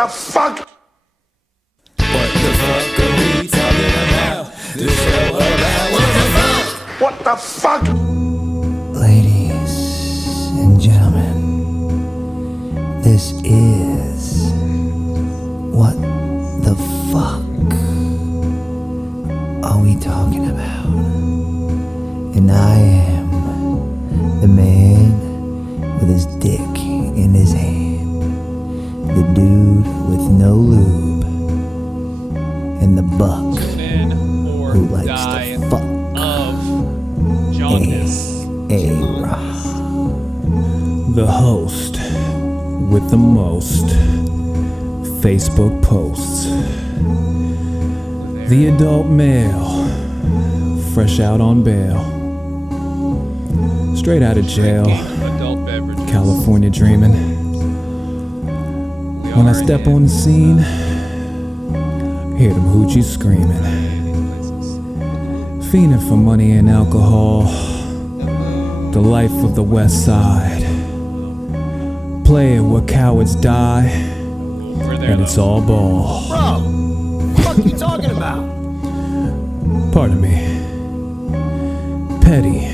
the fuck? What the fuck are we talking about? This show about what the fuck? What the fuck? Ladies and gentlemen, this is What the Fuck Are We Talking About? And I am the man with his dick in his hand, the dude with no lube, and the buck who likes to fuck. The host with the most Facebook posts. The adult male, fresh out on bail. Straight out of jail, California dreaming. When I step on the scene, hear them hoochies screaming. Fiending for money and alcohol, the life of the West Side. Playing where cowards die, and it's all ball. Bro, what the fuck you talking about? Pardon me. Petty,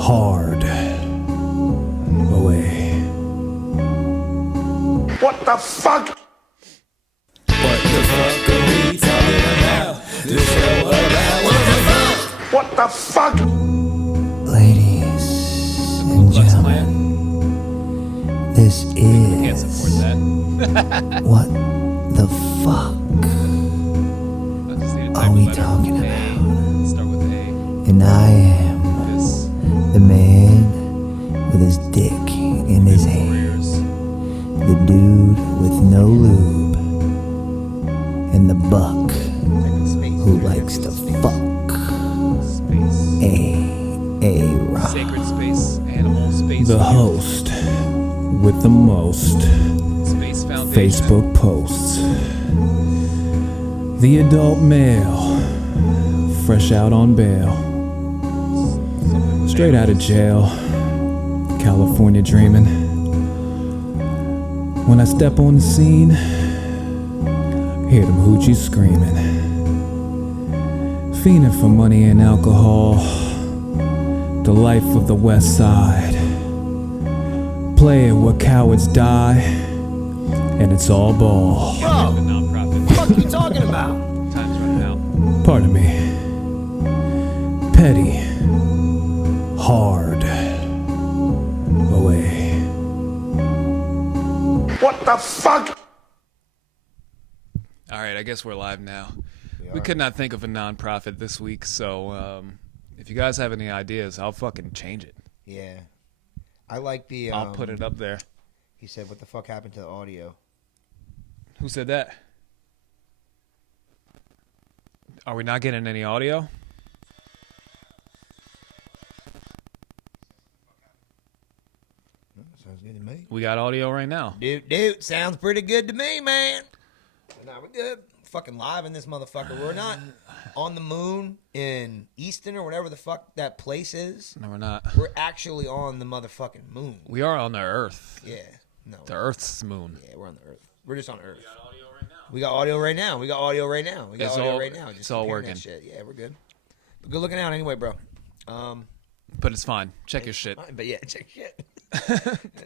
hard, away. What the fuck? What the fuck are we talking about? This show about what the fuck? What the fuck? Ladies and gentlemen, this Can't support is that. What the Fuck I just need to Are type We a letter. Talking A. About? Start with A. And I am This. the man with his dick in his hand, Warriors. the dude with no lube, and the buck who likes to fuck. Space. A-Rod. Sacred space. Animal space. The host with the most Space Foundation. Facebook posts. The adult male, fresh out on bail. Straight out of jail, California dreaming. When I step on the scene, hear them hoochies screaming. Fiending for money and alcohol, the life of the West Side. Playing where cowards die, and it's all ball. The nonprofit. What the fuck you talking about? Time's running out. Pardon me. Petty, hard, away. What the fuck? All right, I guess we're live now. We could not think of a nonprofit this week, so if you guys have any ideas, I'll fucking change it. Yeah. I like the. I'll put it up there. He said, "What the fuck happened to the audio?" Who said that? Are we not getting any audio? Sounds good to me. We got audio right now. Dude, sounds pretty good to me, man. Nah, we're good. Fucking live in this motherfucker. We're not on the moon in Easton or whatever the fuck that place is. No, we're not. We're actually on the motherfucking moon. We are on the Earth. Yeah. No. The Earth's moon. Yeah, we're on the Earth. We're just on Earth. We got audio right now. We got audio right now. We got It's audio all- right now. it's all comparing working. that shit. Yeah, we're good. But good looking out anyway, bro. But it's fine. Check your shit. But yeah, check shit.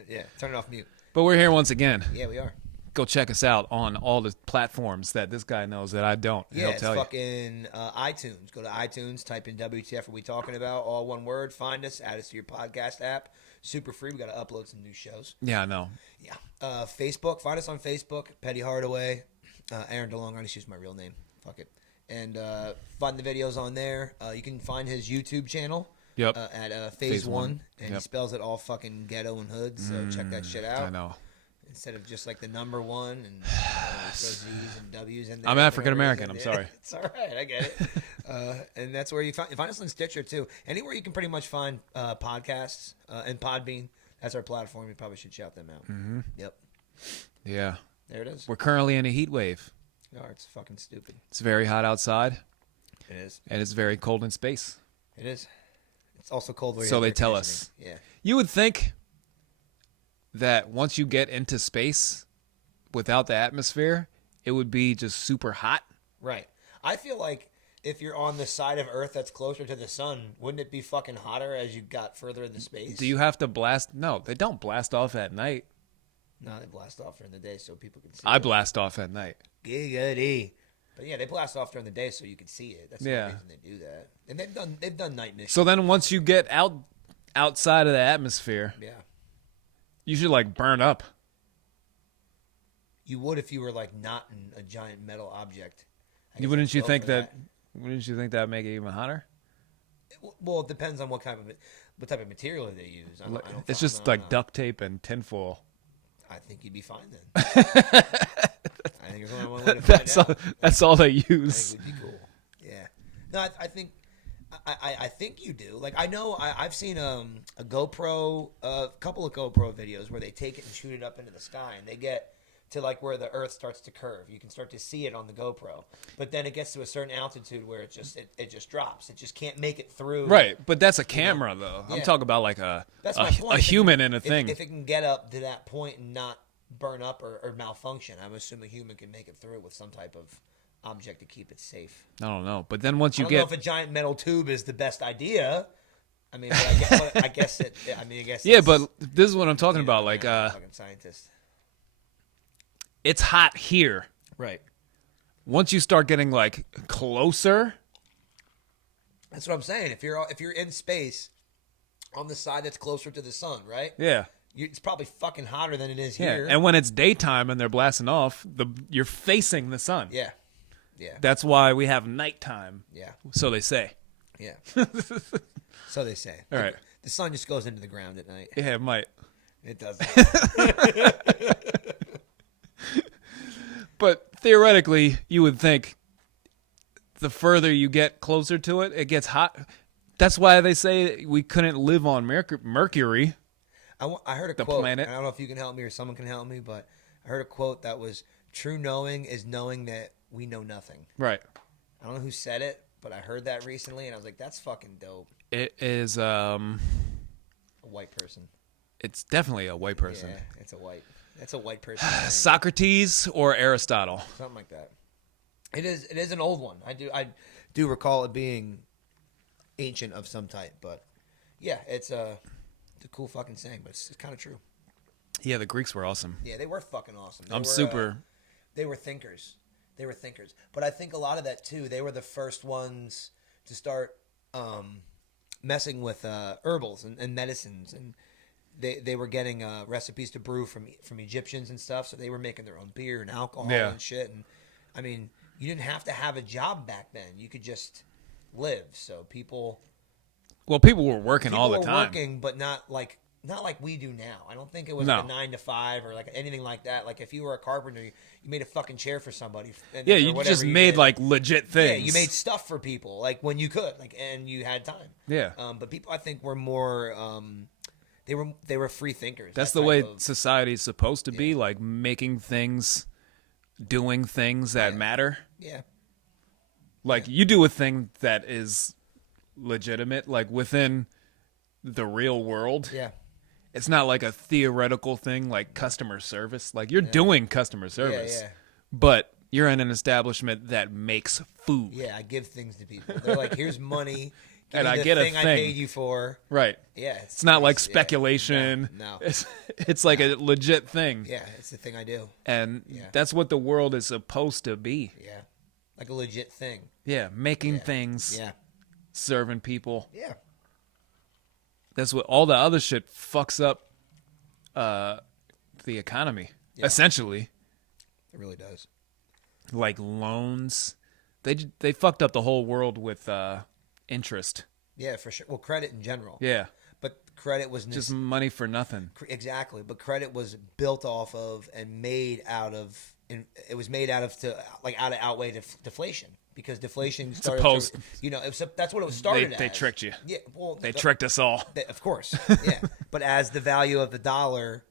Yeah, turn it off mute. But we're here once again. Yeah, we are. Go check us out on all the platforms that this guy knows that I don't. Yeah, He'll it's tell you. fucking iTunes. Go to iTunes, type in WTF are we talking about, all one word. Find us, add us to your podcast app. Super free. We got to upload some new shows. Yeah, I know. Yeah. Facebook. Find us on Facebook. Petty Hardaway. Aaron DeLong. I'm going to use my real name. Fuck it. And find the videos on there. You can find his YouTube channel. Yep. At Phase 1. And he Yep. spells it all fucking ghetto and hood. So check that shit out. I know. Instead of just like the number one and Z's and W's in there. I'm African American. I'm sorry. It's all right. I get it. And that's where you find us on Stitcher too. Anywhere you can pretty much find podcasts and Podbean. That's our platform. You probably should shout them out. Mm-hmm. Yep. Yeah. There it is. We're currently in a heat wave. Oh, it's fucking stupid. It's very hot outside, It is. and it's very cold in space. It is. It's also cold where you So have they air tell conditioning. us. Yeah. You would think that once you get into space, without the atmosphere, it would be just super hot. Right. I feel like if you're on the side of Earth that's closer to the sun, wouldn't it be fucking hotter as you got further into space? Do you have to blast? No, they don't blast off at night. No, they blast off during the day so people can see I it. blast off at night. Giggity. But yeah, they blast off during the day so you can see it. That's the Yeah. reason they do that. And they've done night missions. So then once you get outside of the atmosphere, Yeah. you should like burn up. You would if you were like not in a giant metal object. I guess Wouldn't I'd you go think for that? Wouldn't you think that'd make it even hotter? Well, it depends on what type of material they use. I don't It's fucking just know. like duct tape and tinfoil. I think you'd be fine then. I think it's only one way to find out. That's all they I use. think it would be cool. Yeah. No, I think I think you do. Like I know I've seen a GoPro, a couple of GoPro videos where they take it and shoot it up into the sky, and they get to like where the Earth starts to curve. You can start to see it on the GoPro, but then it gets to a certain altitude where it just drops. It just can't make it through. Right, but that's a camera though. I'm Yeah. talking about like a That's my point. a human in a If- thing. If it can get up to that point and not burn up or malfunction, I'm assuming a human can make it through with some type of object to keep it safe. I don't know, but then once I you don't know get if a giant metal tube is the best idea. I mean, but I guess it. I mean, I guess. yeah, that's- but this is what I'm talking about. I'm Like, a fucking scientist. it's hot here. Right. Once you start getting like closer, That's what I'm saying. If you're in space, on the side that's closer to the sun, right? yeah, It's probably fucking hotter than it is yeah. here. And when it's daytime and they're blasting off, you're facing the sun. yeah. Yeah. That's why we have nighttime. Yeah. So they say. Yeah. So they say. All right. The sun just goes into the ground at night. Yeah, it might. It doesn't. But theoretically, you would think the further you get closer to it, it gets hot. That's why they say we couldn't live on Mercury. I heard a The quote. planet. I don't know if you can help me or someone can help me, but I heard a quote that was, "True knowing is knowing that we know nothing." Right. I don't know who said it, but I heard that recently, and I was like, "That's fucking dope." It is. A white person. It's definitely a white person. Yeah, it's a white. That's a white person. saying. Socrates or Aristotle. Something like that. It is. It is an old one. I do recall it being ancient of some type, but yeah, it's a cool fucking saying, but it's kind of true. Yeah, the Greeks were awesome. Yeah, they were fucking awesome. I'm super. They were thinkers. They were thinkers. But I think a lot of that too. They were the first ones to start messing with herbals and medicines, and they were getting recipes to brew from Egyptians and stuff. So they were making their own beer and alcohol Yeah. and shit. And I mean, you didn't have to have a job back then. You could just live. So people People were working all the were time. working, but not like we do now. I don't think it was No. like a 9 to 5 or like anything like that. Like if you were a carpenter, you made a fucking chair for somebody. Yeah, or you whatever just made did. like legit things. Yeah, you made stuff for people like when you could, like, and you had time. Yeah. But people, I think, were more. They were free thinkers. That's that the way type of- society's supposed to be, like making things, doing things that matter. Yeah. Like you do a thing that is legitimate, like within the real world. Yeah. It's not like a theoretical thing like customer service. Like you're doing customer service, yeah. but you're in an establishment that makes food. Yeah, I give things to people. They're like, "Here's money." Give And me I the get a thing I thing. paid you for. Right. Yeah, It's not like yeah, speculation. No. It's like a legit thing. Yeah, it's the thing I do. And Yeah. that's what the world is supposed to be. Yeah, like a legit thing. Yeah, making Yeah. things, Yeah, serving people. yeah. That's what all the other shit fucks up the economy. Yeah. Essentially, It really does. like loans. They fucked up the whole world with interest. Yeah, for sure. Well, credit in general. Yeah. But credit was Just money for nothing. exactly. But credit was built off of and made out of. It was made out of out of outweigh deflation because deflation started. Supposed- That's what it was started They as. tricked you. Yeah. Well, They tricked us all. Of course. Yeah. But as the value of the dollar,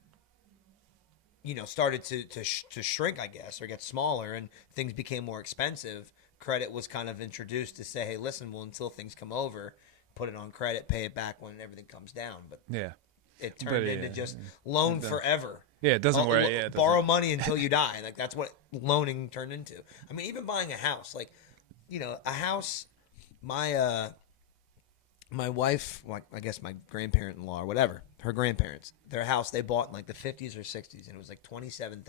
started to shrink, I guess, or get smaller, and things became more expensive, credit was kind of introduced to say, hey, listen, well, until things come over, put it on credit, pay it back when everything comes down. But Yeah. it turned into just loan forever. Yeah, it doesn't work. Yeah, it borrow money until you die. Like that's what loaning turned into. I mean, even buying a house, like a house. My wife, like I guess my grandparent-in-law or whatever, her grandparents, their house they bought in like the 50s or 60s, and it was like $27,000.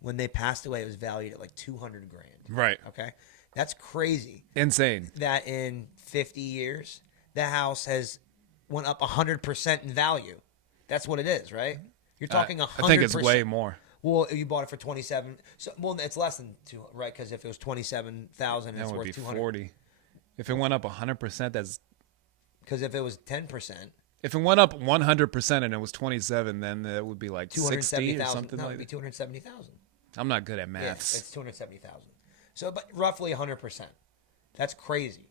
When they passed away, it was valued at like $200,000. Right. Okay, that's crazy. Insane. That in 50 years, the house has went up 100% in value. That's what it is, right? You're talking 100%. I think it's way more. Well, you bought it for 27. So, well, it's less than 2, right? Because if it was 27,000, it's That would worth be 200. 40. If it went up 100%, that's. Because if it was 10%, If it went up 100% and it was 27, then it would be like 60 or 270,000. something No, like it'd be that. 270,000. I'm not good at Yeah, maths. it's 270,000. So, but roughly 100%. That's crazy.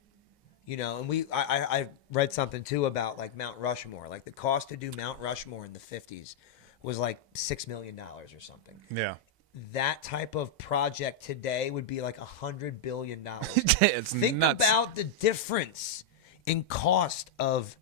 And I read something too about like Mount Rushmore. Like the cost to do Mount Rushmore in the 50s was like $6 million or something. Yeah. That type of project today would be like $100 billion. It's Think nuts. about the difference in cost of,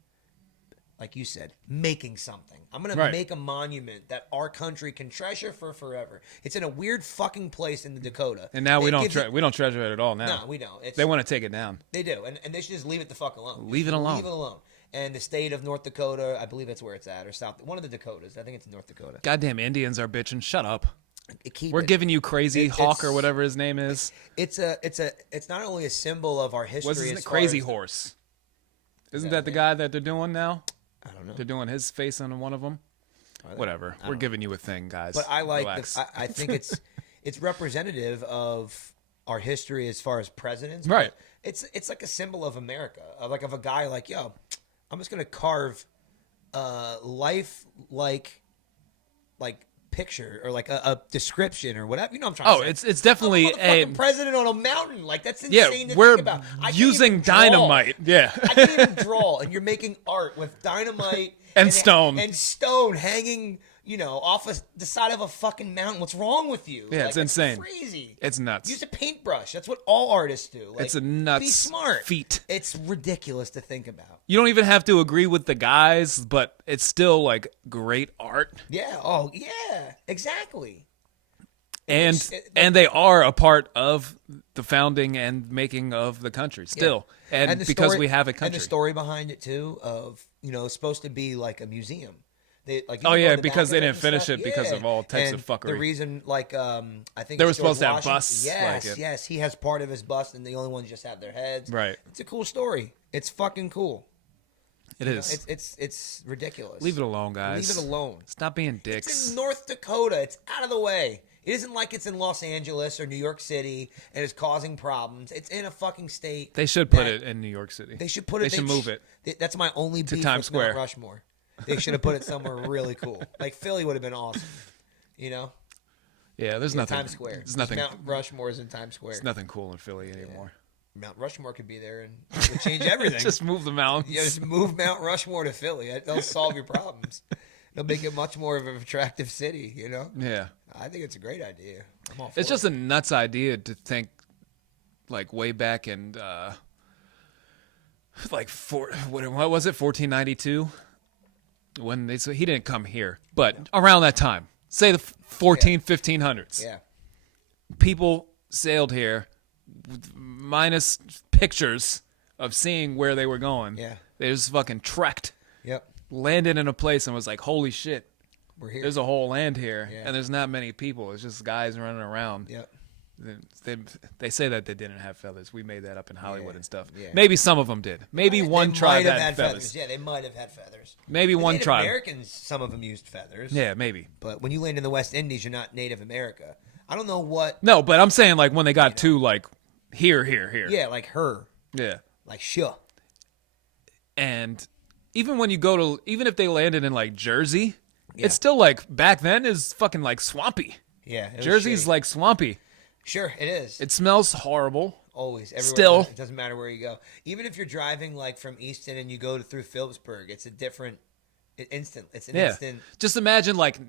like you said, making something. I'm going to make a monument that our country can treasure for forever. It's in a weird fucking place in the Dakota. And now we It don't gives we don't treasure it at all now. No, we don't. They want to take it down. They do, and they should just leave it the fuck alone. Leave it alone. Leave it alone. And the state of North Dakota, I believe that's where it's at, or South, one of the Dakotas. I think it's North Dakota. Goddamn Indians are bitching. Shut up. Keep We're it. giving you crazy Hawk or it's- whatever his name is. It's not only a symbol of our history. What's his as name? far Crazy as- Horse. Isn't that that the his guy that they're doing now? I don't know. They're doing his face on one of them. Whatever. We're giving you a thing, guys. But I like Relax. I think it's representative of our history as far as presidents. Right. But it's like a symbol of America, of a guy like, yo, I'm just gonna carve life like picture or like a description or whatever. You know what I'm trying to say. it's definitely I'm a motherfucking president on a mountain. Like that's yeah. insane to We're think about. I can't using even draw. dynamite. Yeah. I can't even draw, and you're making art with dynamite And stone. and stone hanging, off the side of a fucking mountain. What's wrong with you? Yeah, it's insane. Crazy. It's nuts. Use a paintbrush. That's what all artists do. Like, It's a nuts Be smart. feat. It's ridiculous to think about. You don't even have to agree with the guys, but it's still like great art. Yeah. Oh, yeah. Exactly. And they are a part of the founding and making of the country still. And the because story- we have a country. And the story behind it too of it's supposed to be like a museum. They, like, Oh, know yeah, the because back they of didn't and finish stuff? it because Yeah. of all types And of fuckery. The reason, like, I think They were it's George supposed to have Washington- busts Yes, like it. yes, he has part of his bust, and the only ones just have their heads. Right. It's a cool story. It's fucking cool. It is. It's ridiculous. Leave it alone, guys. Leave it alone. Stop being It's dicks. in North Dakota. It's out of the way. It isn't like it's in Los Angeles or New York City and it's causing problems. It's in a fucking state. They should put that- it in New York City. They should put it. They should move it. That's my only beef Times with Square. Mount Rushmore. They should have put it somewhere really cool. Like Philly would have been awesome. Yeah, there's In nothing. Times Square. There's nothing. Mount Rushmore is in Times Square. There's nothing cool in Philly anymore. Mount Rushmore could be there and it would change everything. Just move the mountains. Yeah, just move Mount Rushmore to Philly. That'll solve your problems. It'll make it much more of an attractive city. Yeah. I think it's a great idea. I'm all for It's just it. a nuts idea to think, like way back in, what was it, 1492, when he didn't come here, but around that time, say the 1500s, Yeah. people sailed here, minus pictures of seeing where they were going. Yeah. They just fucking trekked, Yep. landed in a place, and was like, "Holy shit, We're here. there's a whole land here, Yeah. and there's not many people. It's just guys running around." Yep. They say that they didn't have feathers. We made that up in Hollywood Yeah, and stuff. yeah. Maybe some of them did. Maybe one They tribe might have had feathers. Yeah, they might have had feathers. Maybe The one Native tribe. Americans, some of them used feathers. Yeah, maybe. But when you land in the West Indies, you're not Native America. I don't know what. No, but I'm saying like when they got to like here. Yeah, like her. Yeah. Like sure. And even when you go to, even if they landed in like Jersey, Yeah. it's still like back then is fucking like swampy. Yeah. it was Jersey's shitty. like swampy. Sure, it is. It smells horrible. Always. Everywhere. Still. It doesn't matter where you go. Even if you're driving like from Easton and you go through Phillipsburg, it's a different. It's an Yeah. instant. Just imagine like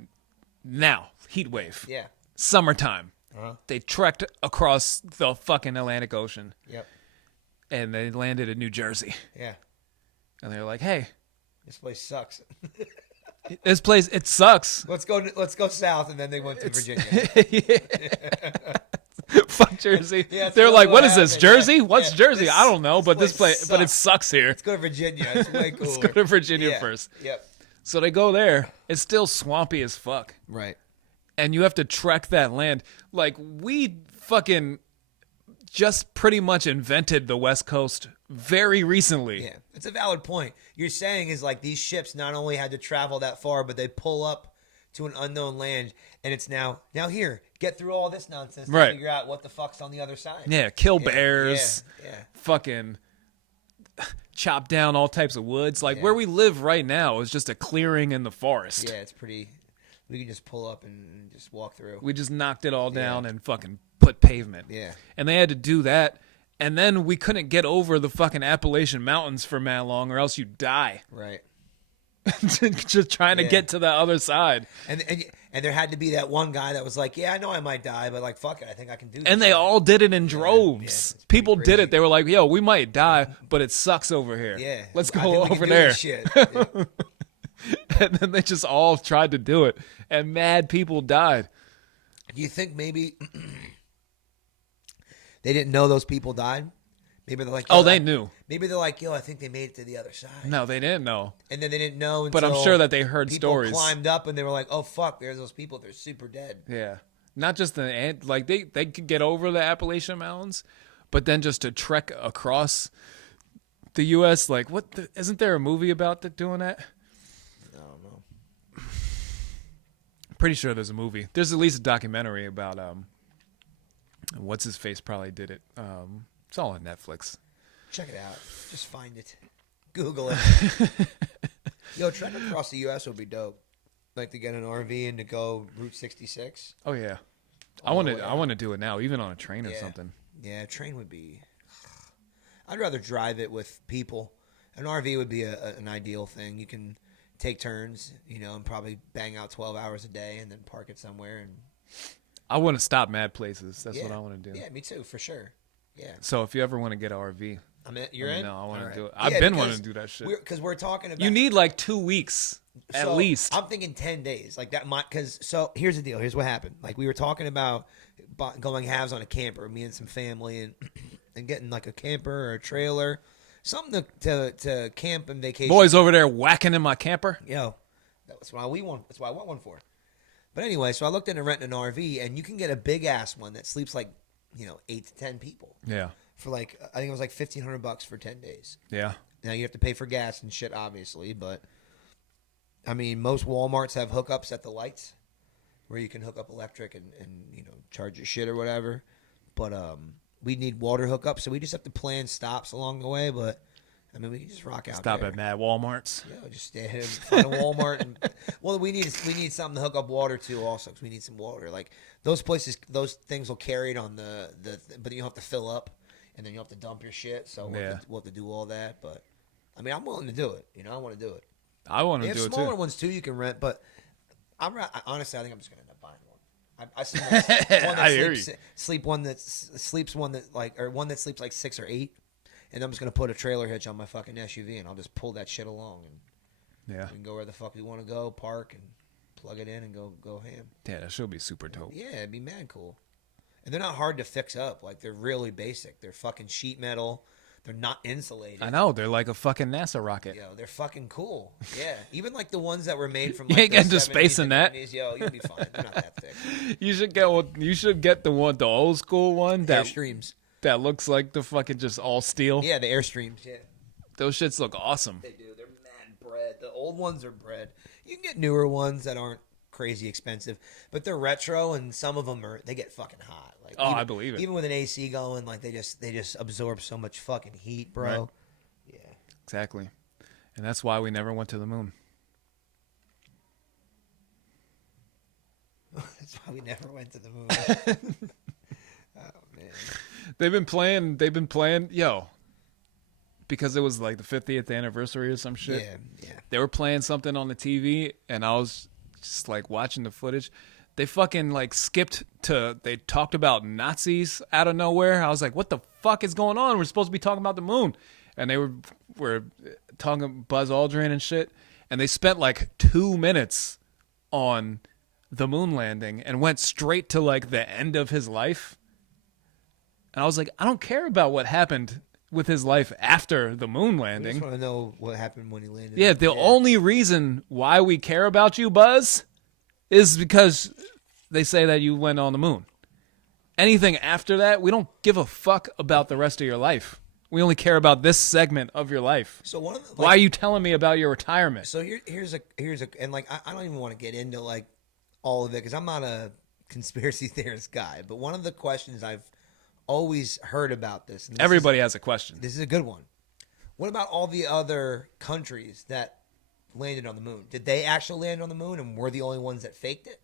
now, heat wave, Yeah. summertime. Uh-huh. They trekked across the fucking Atlantic Ocean Yep. and they landed in New Jersey. Yeah. And they're like, hey, This place sucks. This place, it sucks. Let's go south, and then they went to Virginia. Fuck Jersey. Yeah, that's They're really like, what what is this, happened. Jersey? Yeah. What's Yeah. Jersey? This- I don't know, but this place place, but it sucks. sucks here. Let's go to Virginia. It's way cooler. Let's go to Virginia Yeah. first. Yep. So they go there. It's still swampy as fuck. Right. And you have to trek that land. Like, we fucking just pretty much invented the West Coast very recently. Yeah, it's a valid point. You're saying is like these ships not only had to travel that far, but they pull up to an unknown land, and it's now here, get through all this nonsense to Right. figure out what the fuck's on the other side. Yeah, kill Yeah, bears, yeah. fucking chop down all types of woods. Like, Yeah. where we live right now is just a clearing in the forest. Yeah, it's pretty. We can just pull up and just walk through. We just knocked it all down Yeah. and fucking put pavement. Yeah. And they had to do that. And then we couldn't get over the fucking Appalachian Mountains for mad long, or else you die. Right. Just trying to Yeah. get to the other side. And there had to be that one guy that was like, yeah, I know I might die, but like, fuck it, I think I can do this. And they shit. all did it in yeah, droves. it's pretty People did crazy. it. They were like, yo, we might die, but it sucks over here. Yeah. Let's I go think we can over do there. this shit. Yeah. And then they just all tried to do it. And mad people died. Do you think maybe they didn't know those people died? Maybe they're like, Oh, yo, they knew. Maybe they're like, yo, I think they made it to the other side. No, they didn't know. And then they didn't know until But I'm sure that they heard people stories. climbed up and they were like, oh, fuck, there's those people. They're super dead. Yeah. Not just the ant, like they could get over the Appalachian Mountains, but then just to trek across the U.S., like isn't there a movie about doing that? I don't know. Pretty sure there's a movie. There's at least a documentary about what's his face probably did it. It's all on Netflix. Check it out. Just find it. Google it. Yo, trek across the U.S. would be dope. Like to get an RV and to go Route 66. Oh yeah, I All want the way to. I out. want to do it now, even on a train or Yeah. something. Yeah, a train would be. I'd rather drive it with people. An RV would be an ideal thing. You can take turns, and probably bang out 12 hours a day and then park it somewhere. And I want to stop mad places. That's yeah. what I want to do. Yeah, me too, for sure. Yeah. So if you ever want to get an RV, You're let me in? know. I want All to right. do it. I've Yeah, been because wanting to do that shit. Because we're talking about. You need like 2 weeks at So, least. I'm thinking 10 days. Like that might, so here's the deal. Here's what happened. Like we were talking about going halves on a camper, me and some family, and getting like a camper or a trailer, something to camp and vacation. Boys over there whacking in my camper. Yo, that's why we want. That's why I want one for. But anyway, so I looked into renting an RV, and you can get a big ass one that sleeps like 8 to 10 people Yeah. for like I think it was like $1,500 for 10 days. Yeah. Now you have to pay for gas and shit, obviously, but I mean, most Walmarts have hookups at the lights where you can hook up electric and charge your shit or whatever. But we need water hookups, so we just have to plan stops along the way. But I mean, we can just rock out. Stop there. at mad Walmarts. Yeah, just stay ahead, find a Walmart. Well, we need something to hook up water to also, because we need some water. Like those places, those things will carry it on but you have to fill up, and then you have to dump your shit. So we'll have to do all that. But I mean, I'm willing to do it. I want to do it. I want They to have do it smaller too. ones too you can rent, but honestly, I think I'm just gonna end up buying one. I've seen one that I hear sleeps one that sleeps like 6 or 8, and I'm just gonna put a trailer hitch on my fucking SUV and I'll just pull that shit along and Yeah. we can go where the fuck we want to go, park and plug it in and go ham. Yeah, that should be super dope. Yeah, it'd be mad cool. And they're not hard to fix up. Like they're really basic. They're fucking sheet metal. They're not insulated. I know. They're like a fucking NASA rocket. Yo, they're fucking cool. Yeah, even like the ones that were made from. You Like, ain't the getting to 70s space in and that. 90s. Yo, you'll be fine. They're not that thick. You should get the old school one that Airstreams. that looks like the fucking just all steel. Yeah, the Airstreams. Yeah, Those shits look awesome. they do. They're mad bread. The old ones are bread. You can get newer ones that aren't crazy expensive, but they're retro, and some of them they get fucking hot. Like, Oh, I believe it. Even with an AC going, like they just absorb so much fucking heat, bro. Right. Yeah. Exactly. And that's why we never went to the moon. That's why we never went to the moon. Oh man. They've been playing, because it was like the 50th anniversary or some shit. Yeah, yeah. They were playing something on the TV, and I was just like watching the footage. They fucking like they talked about Nazis out of nowhere. I was like, what the fuck is going on? We're supposed to be talking about the moon. And they were talking Buzz Aldrin and shit, and they spent like 2 minutes on the moon landing and went straight to like the end of his life. And I was like, I don't care about what happened with his life after the moon I landing. just want to know what happened when he landed. Yeah, the only reason why we care about you, Buzz, is because they say that you went on the moon. Anything after that, we don't give a fuck about the rest of your life. We only care about this segment of your life. So one of the, why are you telling me about your retirement? So here's a and like I don't even want to get into like all of it because I'm not a conspiracy theorist guy. But one of the questions I've always heard about this. And Everybody has a question. This is a good one. What about all the other countries that landed on the moon? Did they actually land on the moon and we're the only ones that faked it?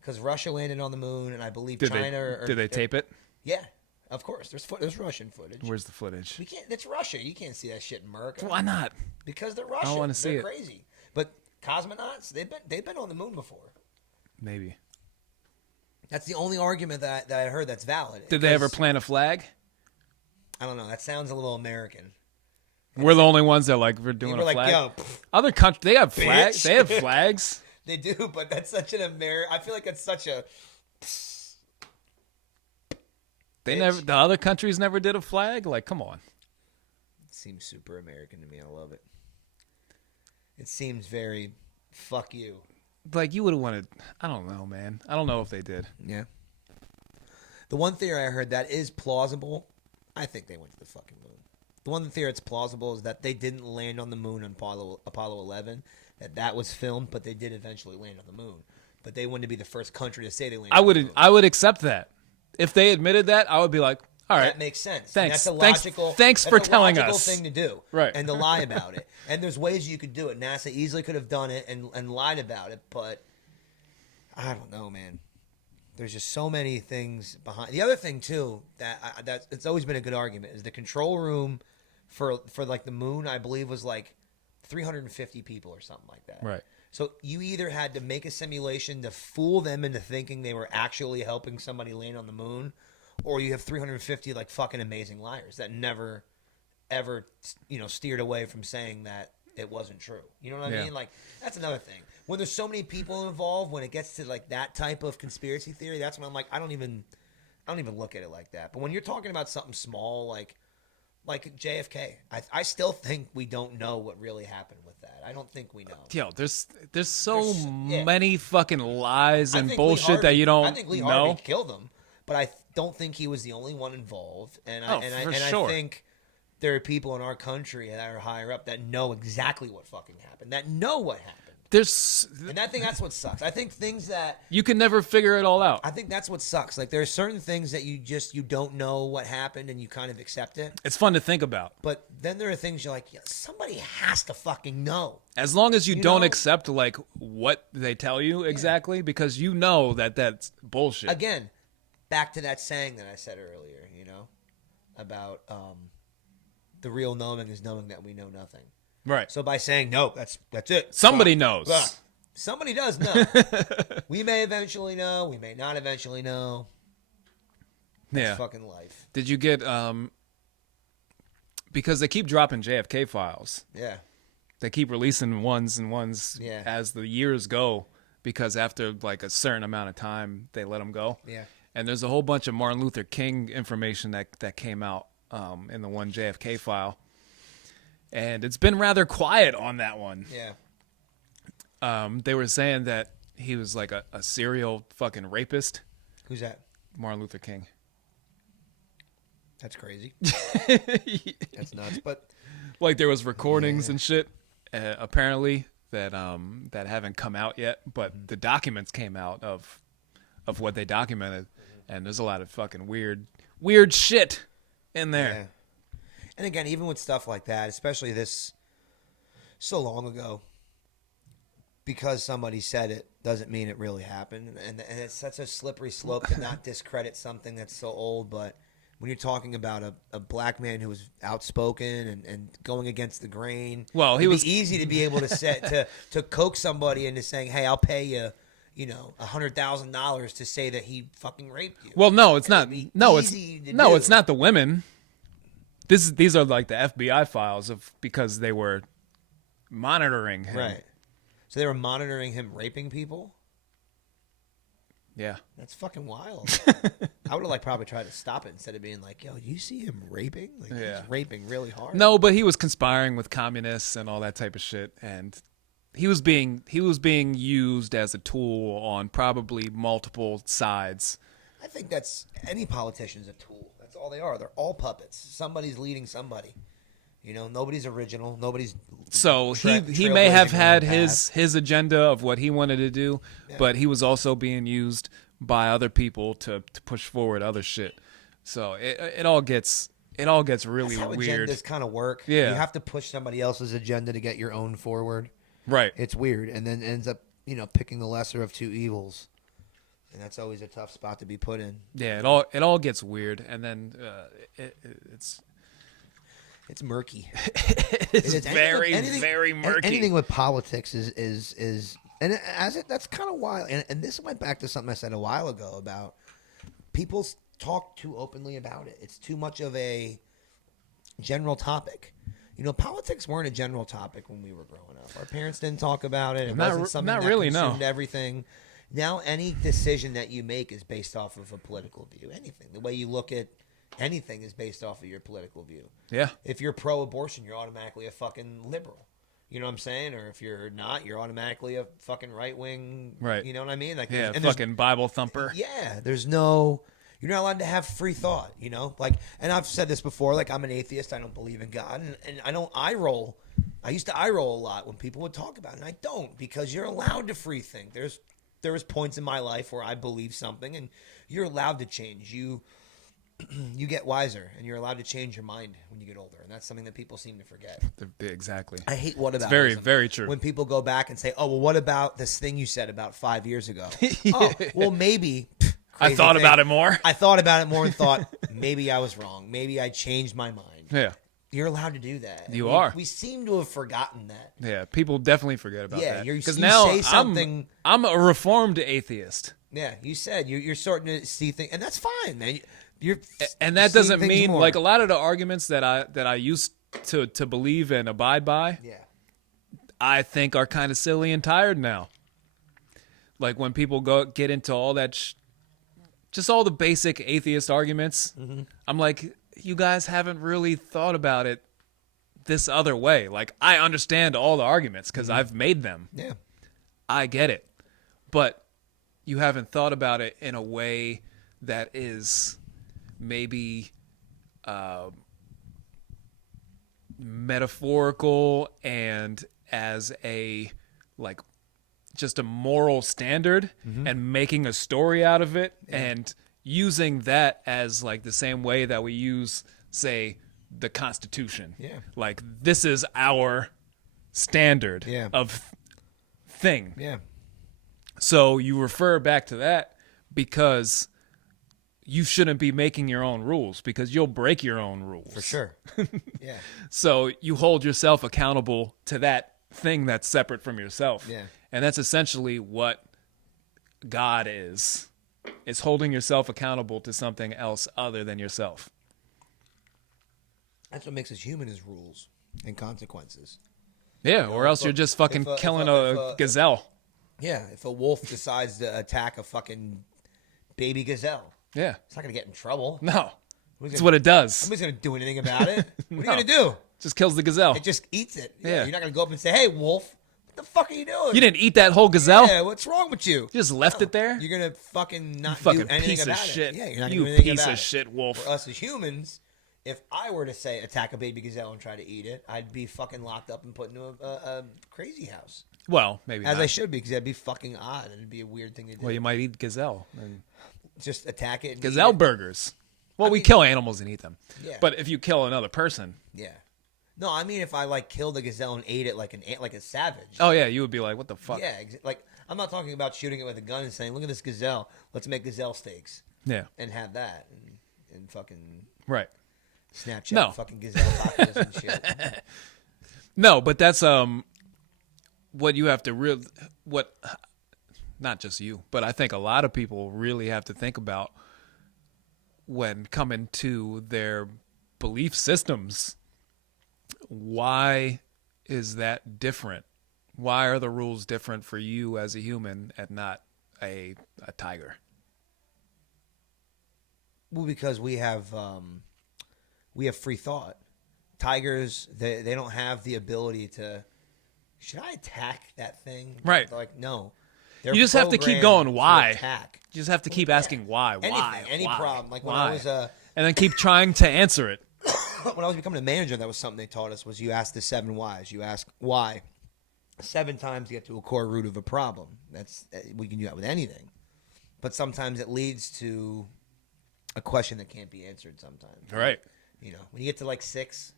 Because Russia landed on the moon and I believe China. Did they tape it? Yeah, of course. There's Russian footage. Where's the footage? We can't. It's Russia. You can't see that shit in America. Why not? Because they're Russian. wanna see They're it. crazy. But cosmonauts, they've been on the moon before. Maybe. That's the only argument that I heard that's valid. Did they ever plant a flag? I don't know. That sounds a little American. We're the only ones that like we're doing We're a like, flag. yo, Other countries, they have flags. bitch. They have flags. they do, but that's such an American. I feel like it's such a. They Bitch. never. The other countries never did a flag. Like, come on. It seems super American to me. I love it. It seems very fuck you. Like, you would have wanted. I don't know, man. I don't know if they did. Yeah. The one theory I heard that is plausible, I think they went to the fucking moon. The one theory that's plausible is that they didn't land on the moon on Apollo 11, that was filmed, but they did eventually land on the moon. But they wouldn't be the first country to say they landed on the moon. I would accept that. If they admitted that, I would be like, all right. That makes sense. Thanks. And that's a logical. Thanks for that's a telling logical us. thing to do, Right. And to lie about it. And there's ways you could do it. NASA easily could have done it and lied about it, but I don't know, man. There's just so many things behind. The other thing too that it's always been a good argument is the control room for like the moon. I believe was like 350 people or something like that. Right. So you either had to make a simulation to fool them into thinking they were actually helping somebody land on the moon, or you have 350 like fucking amazing liars that never, ever, steered away from saying that it wasn't true. You know what I Yeah. mean? Like that's another thing. When there's so many people involved, when it gets to like that type of conspiracy theory, that's when I'm like, I don't even look at it like that. But when you're talking about something small like JFK, I still think we don't know what really happened with that. I don't think we know. Yo, there's so yeah. many fucking lies I and think Lee bullshit Harvey- that you don't I think Lee know. Harvey killed him, but I don't think he was the only one involved. And For sure. I think there are people in our country that are higher up that know exactly what fucking happened, that know what happened. And I think that's what sucks. I think things that you can never figure it all out. I think that's what sucks. Like there are certain things that you don't know what happened and you kind of accept it. It's fun to think about. But then there are things you're like, yeah, somebody has to fucking know. As long as you don't know? accept like what they tell you exactly, because you know that that's bullshit. Again, back to that saying that I said earlier, about the real knowing is knowing that we know nothing. Right. So by saying no, that's it. Somebody knows. Fuck. Somebody does know. We may eventually know. We may not eventually know. That's Yeah. fucking life. Did you get because they keep dropping JFK files. Yeah. They keep releasing ones and ones Yeah. as the years go, because after like a certain amount of time they let them go. Yeah. And there's a whole bunch of Martin Luther King information that came out in the one JFK file. And it's been rather quiet on that one. Yeah. They were saying that he was like a serial fucking rapist. Who's that? Martin Luther King. That's crazy. That's nuts. But Like there was recordings and shit, apparently that haven't come out yet, but the documents came out of what they documented, and there's a lot of fucking weird shit in there. yeah. And again, even with stuff like that, especially this so long ago, because somebody said it doesn't mean it really happened. And it's such a slippery slope to not discredit something that's so old. But when you're talking about a black man who was outspoken and going against the grain, Well, he it'd was be easy to be able to to coax somebody into saying, "Hey, I'll pay you, $100,000 to say that he fucking raped you." Well, no, it's not. be No, easy to it's do. not the women. These are like the FBI files because they were monitoring him. Right. So they were monitoring him raping people? Yeah. That's fucking wild. I would have probably tried to stop it instead of being like, yo, you see him raping? Yeah. He's raping really hard. No, but he was conspiring with communists and all that type of shit, and he was being used as a tool on probably multiple sides. I think that's any politician's a tool. That's all they are. They're all puppets. Somebody's leading somebody. Nobody's original. Nobody's. So he may have had his agenda of what he wanted to do, but he was also being used by other people to push forward other shit. So it all gets really That's how weird. agendas kind of work. Yeah. You have to push somebody else's agenda to get your own forward. Right. It's weird, and then ends up picking the lesser of two evils, and that's always a tough spot to be put in. Yeah. It all gets weird, and then It's murky. it's very murky. Anything with politics is and that's kind of wild. And this went back to something I said a while ago about people talk too openly about it. It's too much of a general topic. Politics weren't a general topic when we were growing up. Our parents didn't talk about it. It wasn't something that consumed everything. Now any decision that you make is based off of a political view. Anything. The way you look at anything is based off of your political view. Yeah. If you're pro-abortion, you're automatically a fucking liberal. You know what I'm saying? Or if you're not, you're automatically a fucking right-wing. Right. You know what I mean? Fucking Bible thumper. Yeah. You're not allowed to have free thought, and I've said this before, I'm an atheist. I don't believe in God. And I don't eye roll. I used to eye roll a lot when people would talk about it. And I don't, because you're allowed to free think. There was points in my life where I believed something, and you're allowed to change. You get wiser, and you're allowed to change your mind when you get older, and that's something that people seem to forget. Exactly. I hate what about very, very true. When people go back and say, "Oh, well, what about this thing you said about 5 years ago?" Oh, well, maybe. I thought about it more. I thought about it more and thought maybe I was wrong. Maybe I changed my mind. Yeah. You're allowed to do that. You are. We seem to have forgotten that. Yeah, people definitely forget about that. Yeah, because now say something. I'm a reformed atheist. Yeah, you said you're starting to see things, and that's fine, man. And that doesn't mean more. a lot of the arguments that I used to believe and abide by. Yeah. I think are kind of silly and tired now. Like when people get into all that, just all the basic atheist arguments. Mm-hmm. I'm like, you guys haven't really thought about it this other way. Like, I understand all the arguments because I've made them. Yeah. I get it. But you haven't thought about it in a way that is maybe metaphorical and as a, just a moral standard, and making a story out of it, and using that as the same way that we use, say, the Constitution. Yeah. This is our standard of thing. Yeah. So you refer back to that because you shouldn't be making your own rules, because you'll break your own rules. For sure. Yeah. So you hold yourself accountable to that thing that's separate from yourself. Yeah. And that's essentially what God is holding yourself accountable to something else other than yourself. That's what makes us human, is rules and consequences. Yeah, or else you're just fucking killing a gazelle. Yeah, if a wolf decides to attack a fucking baby gazelle, Yeah. it's not going to get in trouble. No. That's what it does. Nobody's going to do anything about it. What are you going to do? Just kills the gazelle. It just eats it. Yeah. You're not going to go up and say, "Hey, wolf, what the fuck are you doing? You didn't eat that whole gazelle? Yeah, what's wrong with you? You just left it there? You're going to fucking not You fucking do anything piece about of it. shit. Yeah, you're not You going to do anything piece about of it. shit, wolf. For us as humans, if I were to say attack a baby gazelle and try to eat it, I'd be fucking locked up and put into a crazy house. Well, maybe As not. I should be, because that'd be fucking odd and it'd be a weird thing to do. Well, you might eat gazelle. And Just attack it. And gazelle eat it. burgers. Well, we kill animals and eat them. Yeah. But if you kill another person, Yeah. No, I mean if I killed a gazelle and ate it like a savage. oh yeah, you would be like, what the fuck? Yeah, I'm not talking about shooting it with a gun and saying, "Look at this gazelle. Let's make gazelle steaks." Yeah. And have that and fucking Right. Snapchat No. fucking gazelle tacos and shit. No, but that's what you have to not just you, but I think a lot of people really have to think about when coming to their belief systems. Why is that different? Why are the rules different for you as a human and not a tiger? Well, because we have free thought. Tigers, they don't have the ability to. Should I attack that thing? Right. Like, no. You just have to keep programmed going. Why? to attack. You just have to keep asking why. Anything, Why? any Why? problem. Like when Why? I was and then keep trying to answer it. when I was becoming a manager, that was something they taught us. Was you ask the 7 whys. You ask why 7 times to get to a core root of a problem. We can do that with anything, but sometimes it leads to a question that can't be answered. Sometimes, Right. You know, when you get to like 6,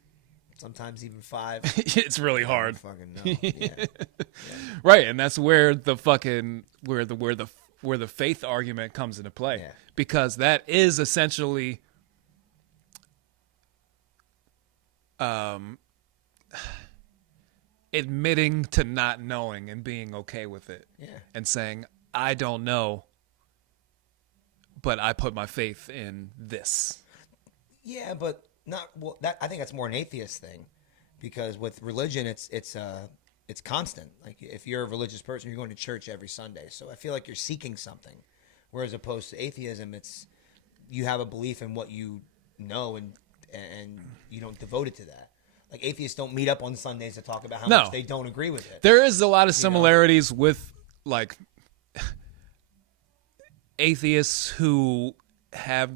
sometimes even 5, It's really hard. fucking no. Yeah. Right, and that's where the fucking where the faith argument comes into play. Yeah. Because that is essentially admitting to not knowing and being okay with it. Yeah. And saying, I don't know, but I put my faith in this. Yeah, but not well. That I think that's more an atheist thing, because with religion, it's constant. Like if you're a religious person, you're going to church every Sunday. So I feel like you're seeking something, whereas opposed to atheism, it's you have a belief in what you know and you don't devote it to that. Like atheists don't meet up on Sundays to talk about how No. much they don't agree with it. There is a lot of similarities with like atheists who have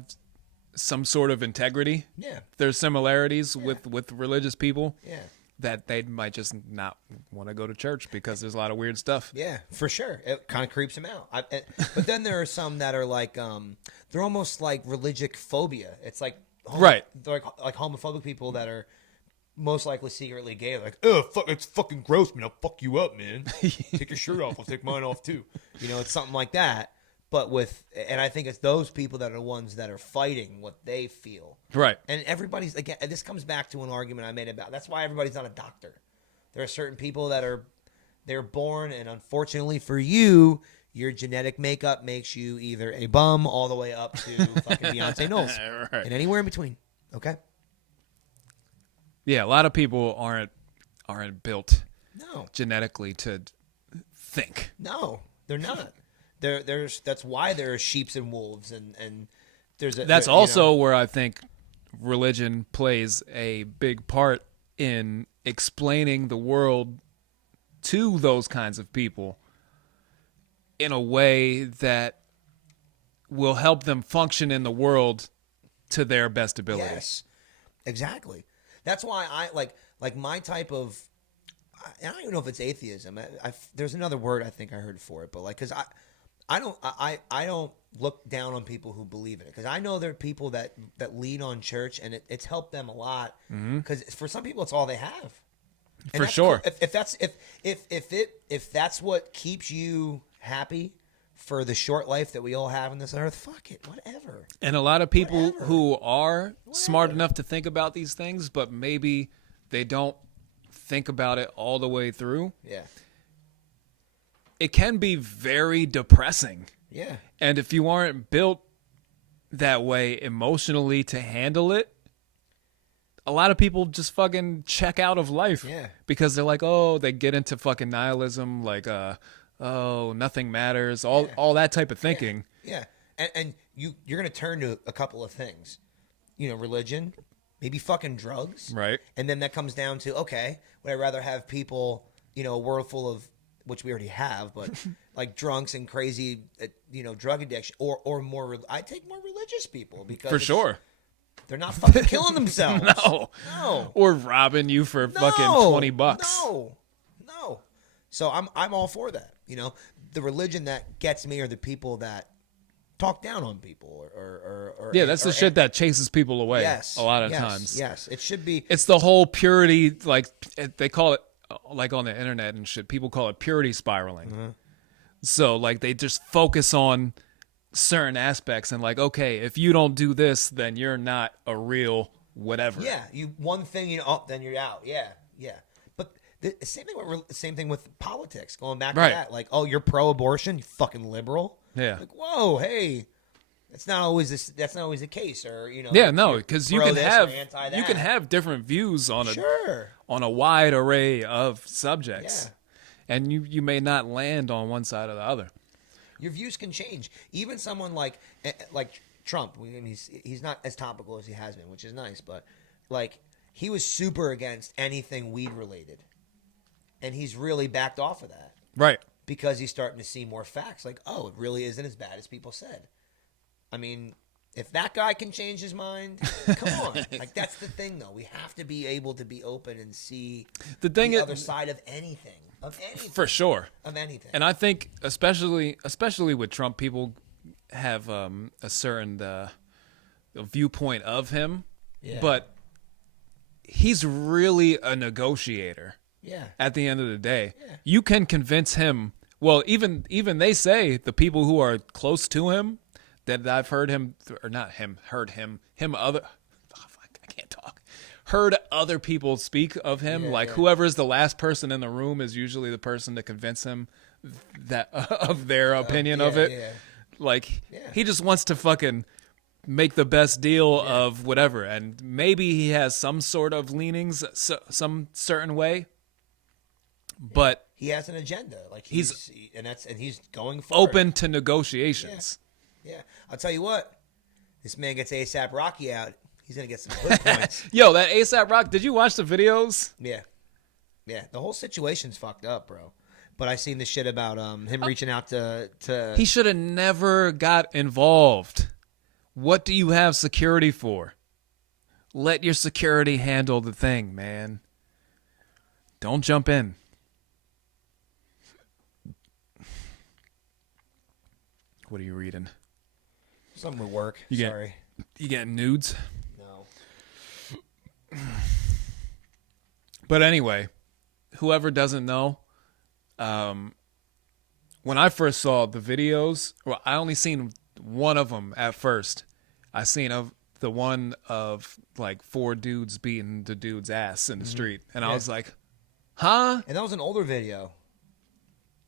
some sort of integrity. Yeah. There's similarities with religious people. Yeah. That they might just not want to go to church because there's a lot of weird stuff. Yeah, for sure. It kind of creeps them out. But then there are some that are like, they're almost like religious phobia. It's like, Right. They're like homophobic people that are most likely secretly gay. Like, oh, fuck, it's fucking gross, man. I'll fuck you up, man. Take your shirt off. I'll take mine off too. You know, it's something like that. But and I think it's those people that are the ones that are fighting what they feel. Right. And everybody's, again, this comes back to an argument I made about, that's why everybody's not a doctor. There are certain people that they're born, and unfortunately for you, your genetic makeup makes you either a bum all the way up to fucking Beyonce Knowles. Right. And anywhere in between. Okay? Yeah, a lot of people aren't built No. genetically to think. No, they're not. That's why there are sheeps and wolves, and there's a, That's there, you also know, where I think religion plays a big part in explaining the world to those kinds of people in a way that will help them function in the world to their best ability. yes, exactly. That's why I like my type of. I don't even know if it's atheism. There's another word I think I heard for it, but like, because I don't look down on people who believe in it, because I know there are people that lean on church, and it's helped them a lot, because for some people it's all they have. And For that's sure. cool. If that's what keeps you happy for the short life that we all have on this earth, fuck it, whatever. And a lot of people Whatever. who are smart enough to think about these things, but maybe they don't think about it all the way through. Yeah, It can be very depressing. yeah, And if you aren't built that way emotionally to handle it, a lot of people just fucking check out of life. Yeah. Because they're like, oh, they get into fucking nihilism, like, oh, nothing matters, all that type of thinking. yeah. And you're gonna turn to a couple of things, religion, maybe fucking drugs, Right. And then that comes down to, okay, would I rather have people, a world full of, which we already have, but like drunks and crazy, drug addiction, or more? I take more religious people because For sure. they're not fucking killing themselves. No. Or robbing you for fucking $20. No. So I'm all for that. The religion that gets me are the people that talk down on people or Yeah, that's the shit that chases people away. Yes, a lot of yes, times. Yes, it should be. It's the whole purity, like they call it, like on the internet and shit. People call it purity spiraling. So like they just focus on certain aspects and like, okay, if you don't do this, then you're not a real whatever. Yeah, one thing, then you're out. Yeah. But the same thing with politics. Going back Right. to that, like, oh, you're pro-abortion, you fucking liberal. Yeah. Like, whoa, hey, It's not always this. That's not always the case, or Yeah, no, you're because you pro can this or have anti you can that. have different views on Sure. a wide array of subjects, Yeah. and you may not land on one side or the other. Your views can change. Even someone like Trump. I mean, he's not as topical as he has been, which is nice. But like he was super against anything weed related, and he's really backed off of that Right. because he's starting to see more facts. Like, oh, it really isn't as bad as people said. I mean, if that guy can change his mind, come on. Like that's the thing, though. We have to be able to be open and see The other side of anything. For sure. Of anything. And I think especially with Trump, people have a certain viewpoint of him, Yeah. but he's really a negotiator. Yeah. At the end of the day, Yeah. you can convince him. Well, even they say the people who are close to him that I've heard him or not him heard him other. Oh, fuck, I can't talk. Heard other people speak of him, Yeah, like yeah. whoever's the last person in the room is usually the person to convince him that of their opinion of yeah, it. yeah. Like Yeah. he just wants to fucking make the best deal of whatever, and maybe he has some sort of leanings, some certain way, but He has an agenda. Like he's going for open it. to negotiations. Yeah. I'll tell you what. This man gets ASAP Rocky out. He's gonna get some good points. Yo, that ASAP Rock. Did you watch the videos? Yeah. Yeah. The whole situation's fucked up, bro. But I seen the shit about him reaching out to He should have never got involved. What do you have security for? Let your security handle the thing, man. Don't jump in. What are you reading? something with work. You get- Sorry. You getting nudes? No. But anyway, whoever doesn't know, when I first saw the videos, well, I only seen one of them at first. I seen the one of like 4 dudes beating the dude's ass in the street, and I Yeah. was like, "Huh?" And that was an older video.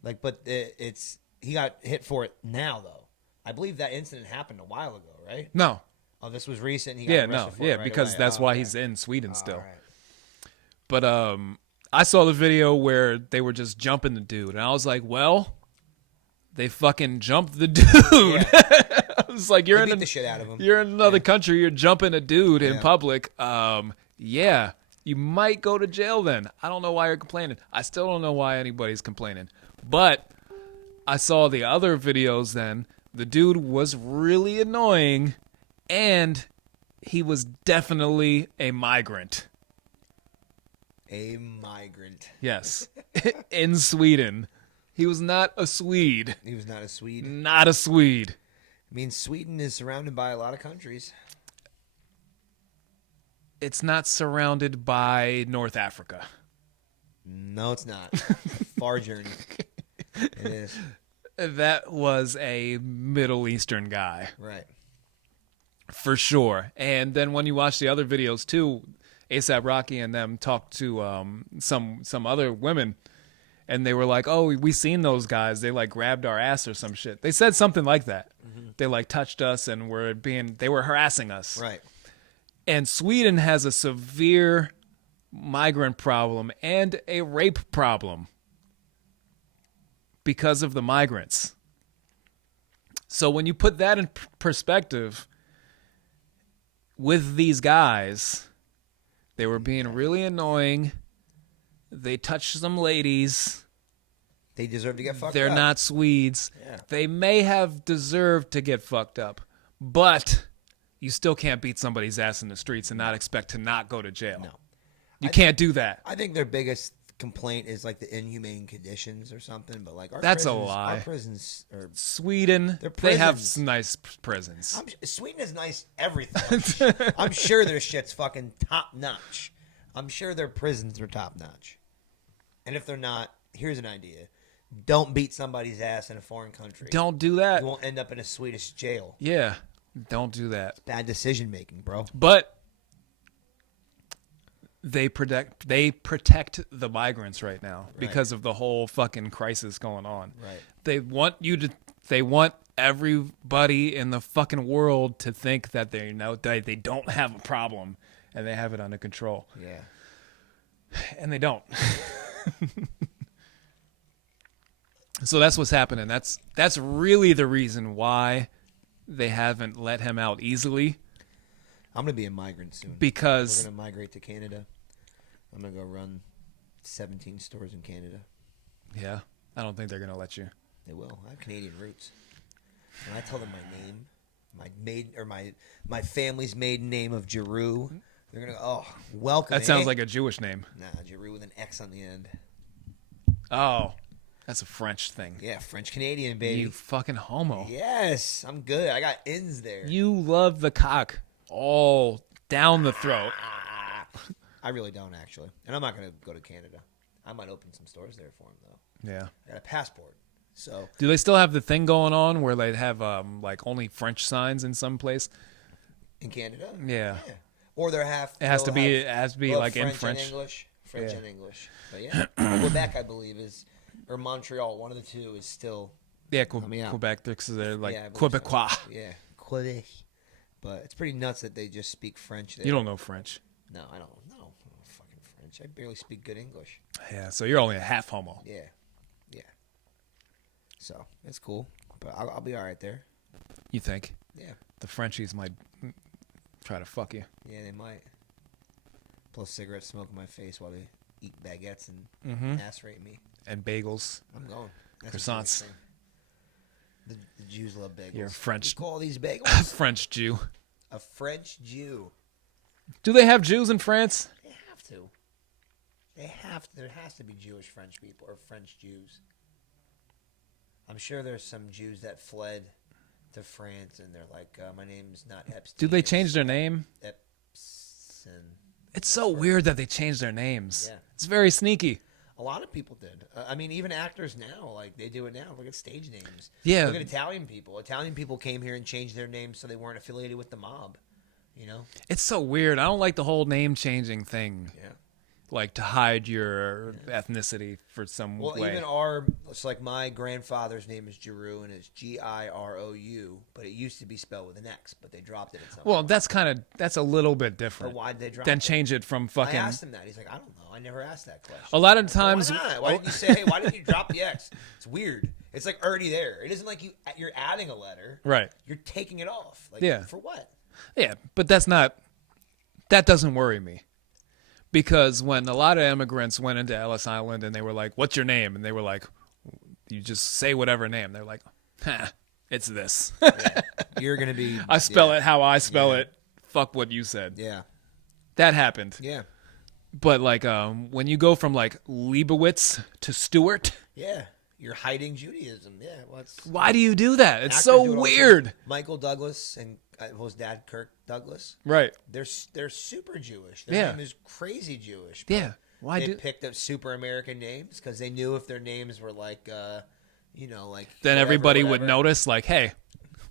Like, but it's he got hit for it now though. I believe that incident happened a while ago, right? No, Oh, this was recent. He got yeah, arrested no, for it yeah, right because away. that's Oh, why okay. he's in Sweden still. All right. But I saw the video where they were just jumping the dude, and I was like, "Well, they fucking jumped the dude." I was like, "You're They in beat the shit out of him. You're in another country. You're jumping a dude in Yeah. public. Yeah, you might go to jail then. I don't know why you're complaining. I still don't know why anybody's complaining. But I saw the other videos then. The dude was really annoying, and he was definitely a migrant. A migrant. Yes, in Sweden. He was not a Swede. He was not a Swede. Not a Swede. I mean, Sweden is surrounded by a lot of countries. It's not surrounded by North Africa. No, it's not. Far journey. It is. That was a Middle Eastern guy. Right. For sure. And then when you watch the other videos too, ASAP Rocky and them talked to some other women, and they were like, "Oh, we seen those guys. They like grabbed our ass or some shit." They said something like that. They like touched us and they were harassing us. Right. And Sweden has a severe migrant problem and a rape problem because of the migrants. So when you put that in perspective with these guys, they were being really annoying. They touched some ladies. They deserve to get fucked They're up. not Swedes. Yeah. They may have deserved to get fucked up, but you still can't beat somebody's ass in the streets and not expect to not go to jail. No. You can't do that. I think their biggest complaint is like the inhumane conditions or something, but like That's a prisons, lie. Our prisons are. Sweden, They're they have prisons. nice prisons. Sweden is nice everything. I'm sure their shit's fucking top notch. I'm sure their prisons are top notch. And if they're not, here's an idea: don't beat somebody's ass in a foreign country. Don't do that. You won't end up in a Swedish jail. Yeah, don't do that. Bad decision making, bro. But they protect the migrants right now because of the whole fucking crisis going on. Right. They want everybody in the fucking world to think that they know that they don't have a problem and they have it under control. Yeah. And they don't. So that's what's happening. That's really the reason why they haven't let him out easily. I'm going to be a migrant soon. Because we're going to migrate to Canada. I'm going to go run 17 stores in Canada. Yeah, I don't think they're going to let you. They will. I have Canadian roots. When I tell them my name, my maiden or my family's maiden name of Giroux, they're going to go, "Oh, welcome." That sounds like a Jewish name. Nah, Giroux with an X on the end. Oh, that's a French thing. Yeah, French Canadian, baby. You fucking homo. Yes, I'm good. I got ins there. You love the cock all down the throat. I really don't, actually. And I'm not going to go to Canada. I might open some stores there for him, though. Yeah. I got a passport. So do they still have the thing going on where they have like only French signs in some place? In Canada? Yeah. Or they're half. It has to be like in French. And English. French and English. But yeah. Quebec, I believe, is, or Montreal, one of the two is still. Yeah, out. Quebec, because they're like Yeah, I believe Quebecois. so. Yeah, Quebec. But it's pretty nuts that they just speak French there. You don't know French. No, I don't know fucking French. I barely speak good English. Yeah, so you're only a half homo. Yeah. Yeah. So, it's cool. But I'll be all right there. You think? Yeah. The Frenchies might try to fuck you. Yeah, they might. Blow cigarette smoke in my face while they eat baguettes and ass rape me. And bagels. I'm going. That's Croissants. The Jews love bagels. You're a French. You call these bagels? French Jew. A French Jew. Do they have Jews in France? They have to. They have to. There has to be Jewish French people or French Jews. I'm sure there's some Jews that fled to France and they're like, my name's not Epstein. Do they change their name? Epson. It's so weird that they changed their names. Yeah. It's very sneaky. A lot of people did. I mean, even actors now, like, they do it now. Look at stage names. Yeah. Look at Italian people. Italian people came here and changed their names so they weren't affiliated with the mob. You know? It's so weird. I don't like the whole name changing thing. Yeah. Like to hide your ethnicity for some Well, way. even it's like my grandfather's name is Giroux, and it's Girou, but it used to be spelled with an X, but they dropped it at some Well, point. that's a little bit different. But why did they drop Then it? change it from fucking. I asked him that. He's like, I don't know. I never asked that question. A lot of times. Why not? Why didn't you say, hey, why didn't you drop the X? It's weird. It's like already there. It isn't like you're adding a letter. Right. You're taking it off. Like, Yeah. For what? Yeah, but that doesn't worry me. Because when a lot of immigrants went into Ellis Island and they were like, what's your name? And they were like, you just say whatever name. They're like, it's this. Yeah. You're going to be. I spell it how I spell it. Fuck what you said. Yeah. That happened. Yeah. But like when you go from like Leibowitz to Stewart. Yeah. You're hiding Judaism. Yeah. Why do you do that? It's Actors so do it all the weird. time. Michael Douglas and his dad, Kirk Douglas. Right. They're super Jewish. Their name is crazy Jewish. But Yeah. Why they picked up super American names because they knew if their names were like, like. Then everybody would whatever. notice, like, hey,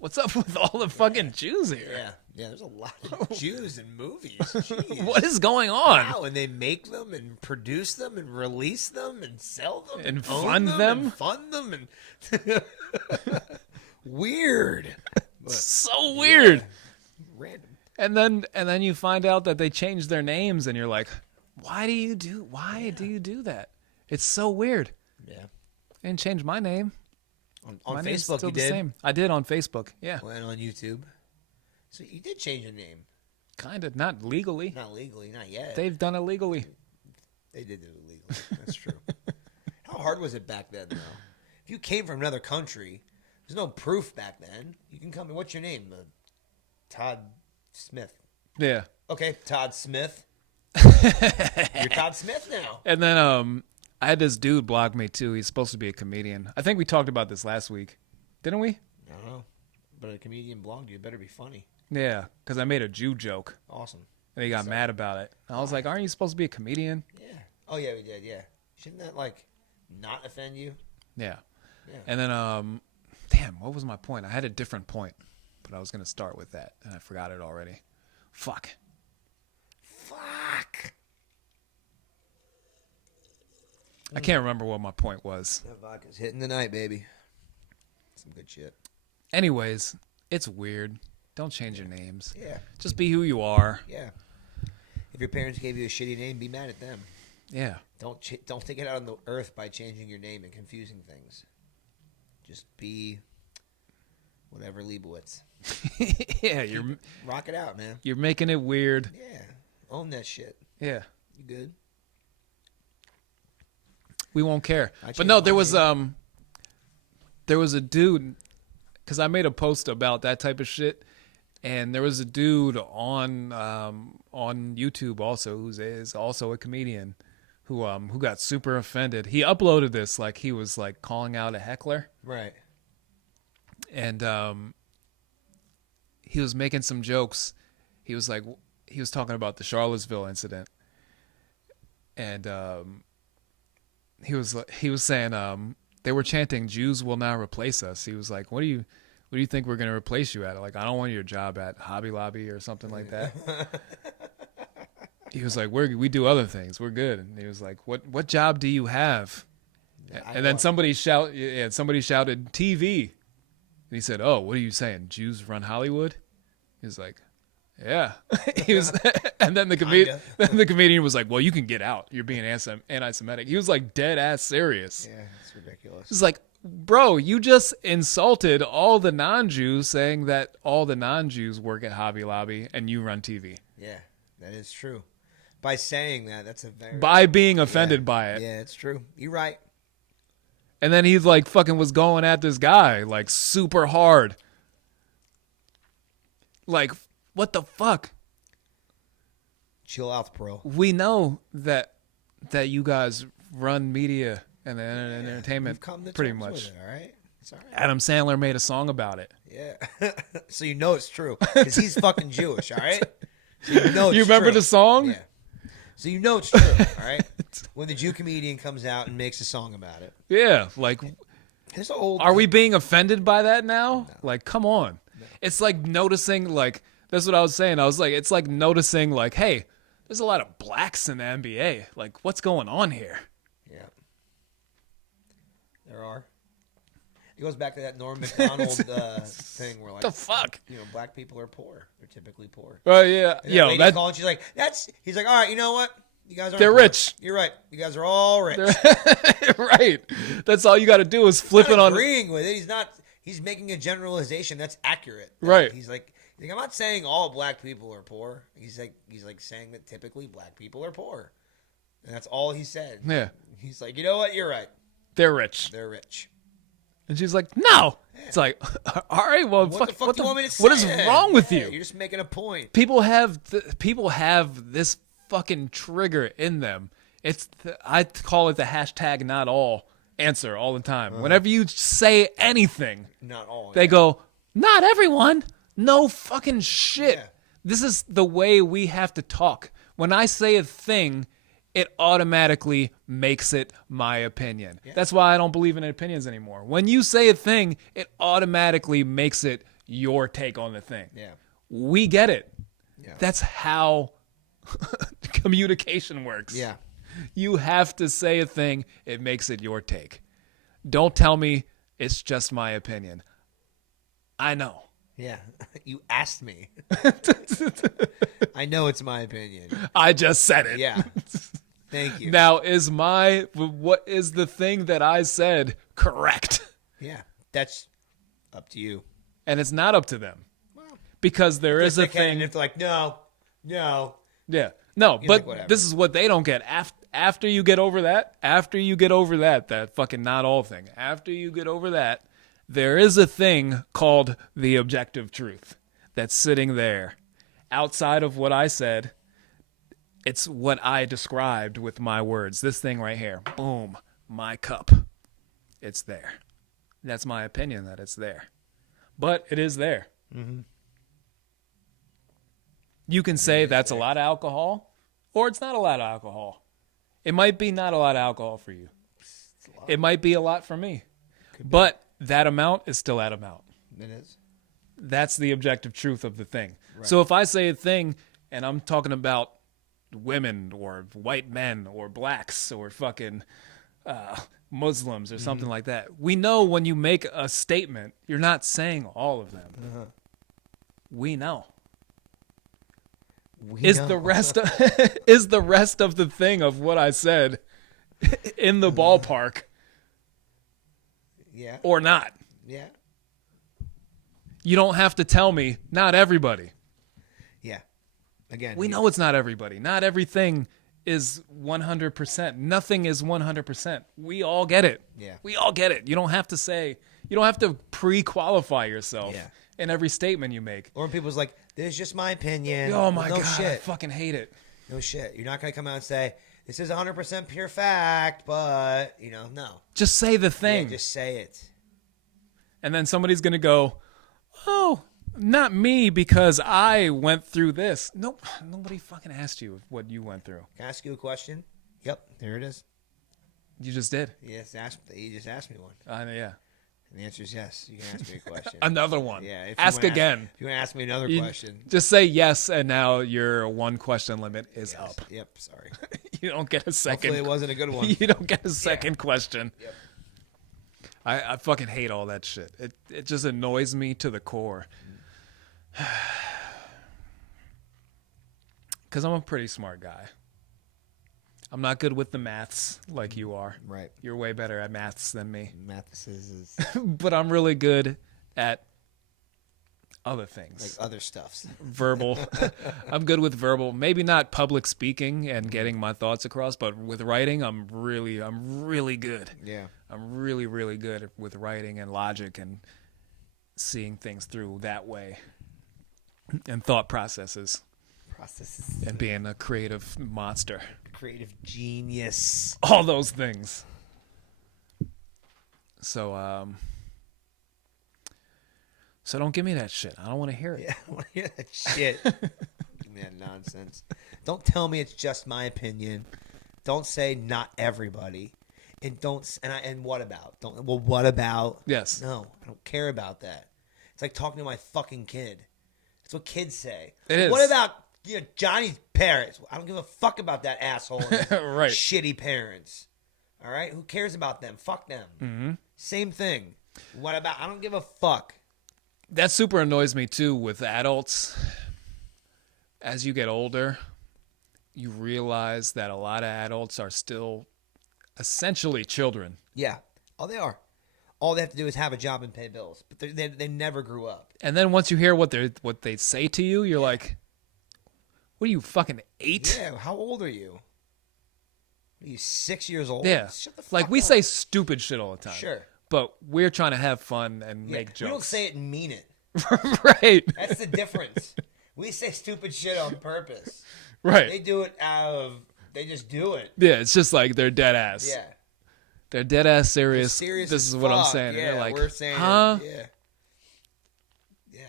what's up with all the fucking Jews here? Yeah. Yeah, there's a lot of Jews in movies. Jeez. What is going on? Wow, and they make them and produce them and release them and sell them And own fund them? and fund them and weird. But, So weird. random. And then you find out that they changed their names, and you're like, why do you do that? It's so weird. Yeah. I didn't change my name. On My name's Facebook, still you the did. same. I did on Facebook. Yeah, And on YouTube. So you did change your name. kind of. Not legally. Not legally, not yet. They've done it legally. They did do it legally. That's true. How hard was it back then, though? If you came from another country, there's no proof back then. You can come. What's your name? Todd Smith. Yeah. Okay, Todd Smith. You're Todd Smith now. And then I had this dude blog me too. He's supposed to be a comedian. I think we talked about this last week, didn't we? I don't know. But a comedian blogged you. It better be funny. Yeah, because I made a Jew joke, Awesome. and he got mad about it. And I was like, "Aren't you supposed to be a comedian?" Yeah. Oh, yeah, we did, yeah. Shouldn't that, not offend you? Yeah. Yeah. And then, damn, what was my point? I had a different point, but I was gonna start with that, and I forgot it already. Fuck. I can't remember what my point was. That vodka's hitting the night, baby. Some good shit. Anyways, it's weird. Don't change your names. Yeah. Just be who you are. Yeah. If your parents gave you a shitty name, be mad at them. Yeah. Don't take it out on the earth by changing your name and confusing things. Just be whatever Leibowitz. Yeah, Rock it out, man. you're making it weird. Yeah. Own that shit. Yeah. You good? We won't care. I But changed no, my there was a dude, because I made a post about that type of shit, and there was a dude on YouTube also who's also a comedian who got super offended. He uploaded this like he was like calling out a heckler, Right. and he was making some jokes. He was talking about the Charlottesville incident, and he was saying they were chanting "Jews will not replace us." He was like, "What do you think we're going to replace you at?" Like, I don't want your job at Hobby Lobby or something like that. He was like, we do other things. We're good. And he was like, what job do you have? And then somebody shouted TV. And he said, "Oh, what are you saying? Jews run Hollywood?" He was like, "Yeah." He was, and then the comedian was like, "Well, you can get out. You're being anti-Semitic." He was like dead ass serious. Yeah, it's ridiculous. It's like, bro, you just insulted all the non-Jews, saying that all the non-Jews work at Hobby Lobby and you run TV. Yeah, that is true. By saying that, that's a very... By being offended by it. Yeah, it's true. You're right. And then he like fucking was going at this guy like super hard. Like, what the fuck? Chill out, bro. We know that you guys run media and the entertainment We've come to pretty terms much. with it, all right? It's all right. Adam Sandler made a song about it. Yeah. So you know it's true. Because he's fucking Jewish, all right? So you know it's You remember true. the song? Yeah. So you know it's true, all right? When the Jew comedian comes out and makes a song about it. Yeah, like, This old... are we being offended by that now? No. Like, come on. No. It's like noticing, like, that's what I was saying. I was like, it's like noticing, like, hey, there's a lot of blacks in the NBA. Like, what's going on here? Yeah. There are. It goes back to that Norm Macdonald thing where, like, the fuck? You know, black people are poor. They're typically poor. Oh, yeah. And Yo, that... calling, she's like, he's like, all right, you know what? You guys are They're poor. rich. You're right. You guys are all rich. Right. That's all you got to do is flip it on. Agreeing with it. He's making a generalization that's accurate. Right. He's like, I'm not saying all black people are poor. He's like saying that typically black people are poor. And that's all he said. Yeah. He's like, you know what? You're right. They're rich. They're rich. And she's like, no. Yeah. It's like, all right, well, what the fuck do you want me to say? What is wrong with you? You're just making a point. People have this fucking trigger in them. I call it the hashtag not all answer all the time. Whenever you say anything, not all, they go, not everyone. No fucking shit. Yeah. This is the way we have to talk. When I say a thing, it automatically makes it my opinion. Yeah. That's why I don't believe in opinions anymore. When you say a thing, it automatically makes it your take on the thing. Yeah. We get it. Yeah. That's how communication works. Yeah. You have to say a thing, it makes it your take. Don't tell me it's just my opinion. I know. Yeah. You asked me. I know it's my opinion. I just said it. Yeah. Thank you. Now, what is the thing that I said correct? Yeah. That's up to you. And it's not up to them. Well, because there is a thing. And it's like, no. Yeah. No, but this is what they don't get. After you get over that, that fucking not all thing, after you get over that, there is a thing called the objective truth that's sitting there outside of what I said. It's what I described with my words. This thing right here. Boom. My cup. It's there. That's my opinion that it's there. But it is there. Mm-hmm. You can say that's a lot of alcohol, or it's not a lot of alcohol. It might be not a lot of alcohol for you. It might be a lot for me. But that amount is still that amount. It is. That's the objective truth of the thing. Right. So if I say a thing and I'm talking about women or white men or blacks or fucking Muslims or something like that. We know when you make a statement, you're not saying all of them. We know. Is the rest of, is the rest of the thing of what I said in the ballpark? Yeah. Or not? Yeah. You don't have to tell me. Not everybody. Yeah. Again, We know it's not everybody. Not everything is 100%. Nothing is 100%. We all get it. Yeah. We all get it. You don't have to say. You don't have to pre-qualify yourself Yeah. in every statement you make. Or when people's like, "This is just my opinion." Oh my no god, I shit. fucking hate it. No shit. You're not gonna come out and say this is 100% pure fact, but no. Just say the thing. Yeah, just say it. And then somebody's going to go, "Oh, not me because I went through this." Nope, nobody fucking asked you what you went through. Can I ask you a question? Yep, there it is. You just did. You just asked me one. Yeah. And the answer is yes. You can ask me a question. Another one. Yeah. If you Ask wanna again. If you want to ask me another You question. Just say yes, and now your one question limit is Yes. up. Yep. Sorry. You don't get a second. Hopefully it wasn't a good one. You don't get a second question. Yep. I fucking hate all that shit. It just annoys me to the core. Because I'm a pretty smart guy. I'm not good with the maths like you are. Right. You're way better at maths than me. Mathis is But I'm really good at other like things. other stuffs. Verbal. I'm good with verbal. Maybe not public speaking and getting my thoughts across, but with writing, I'm really good. Yeah. I'm really, really good with writing and logic and seeing things through that way. And thought processes. Processes. And being a creative monster. Creative genius. All those things. So don't give me that shit. I don't want to hear it. Yeah, I want to hear that shit. Give me that nonsense. Don't tell me it's just my opinion. Don't say not everybody. And what about? What about? Yes. No, I don't care about that. It's like talking to my fucking kid. That's what kids say. It is. What about Johnny's parents? I don't give a fuck about that asshole and his Right. shitty parents. All right? Who cares about them? Fuck them. Mm-hmm. Same thing. What about? I don't give a fuck. That super annoys me too with adults. As you get older, you realize that a lot of adults are still essentially children. Yeah. Oh, they are. All they have to do is have a job and pay bills. But they never grew up. And then once you hear what they say to you, you're like, "What are you, fucking 8?" Yeah. How old are you? Are you 6 years old? Yeah. Shut the fuck Like we up. say stupid shit all the time. Sure. But we're trying to have fun and Yeah, make we don't jokes. say it and mean it. Right. That's the difference. We say stupid shit on purpose. Right. They do it they just do it. Yeah, it's just like they're dead ass. Yeah. They're dead ass serious. Serious This as is what I'm fuck. saying. Yeah, And you're like, we're saying huh? Yeah. Yeah.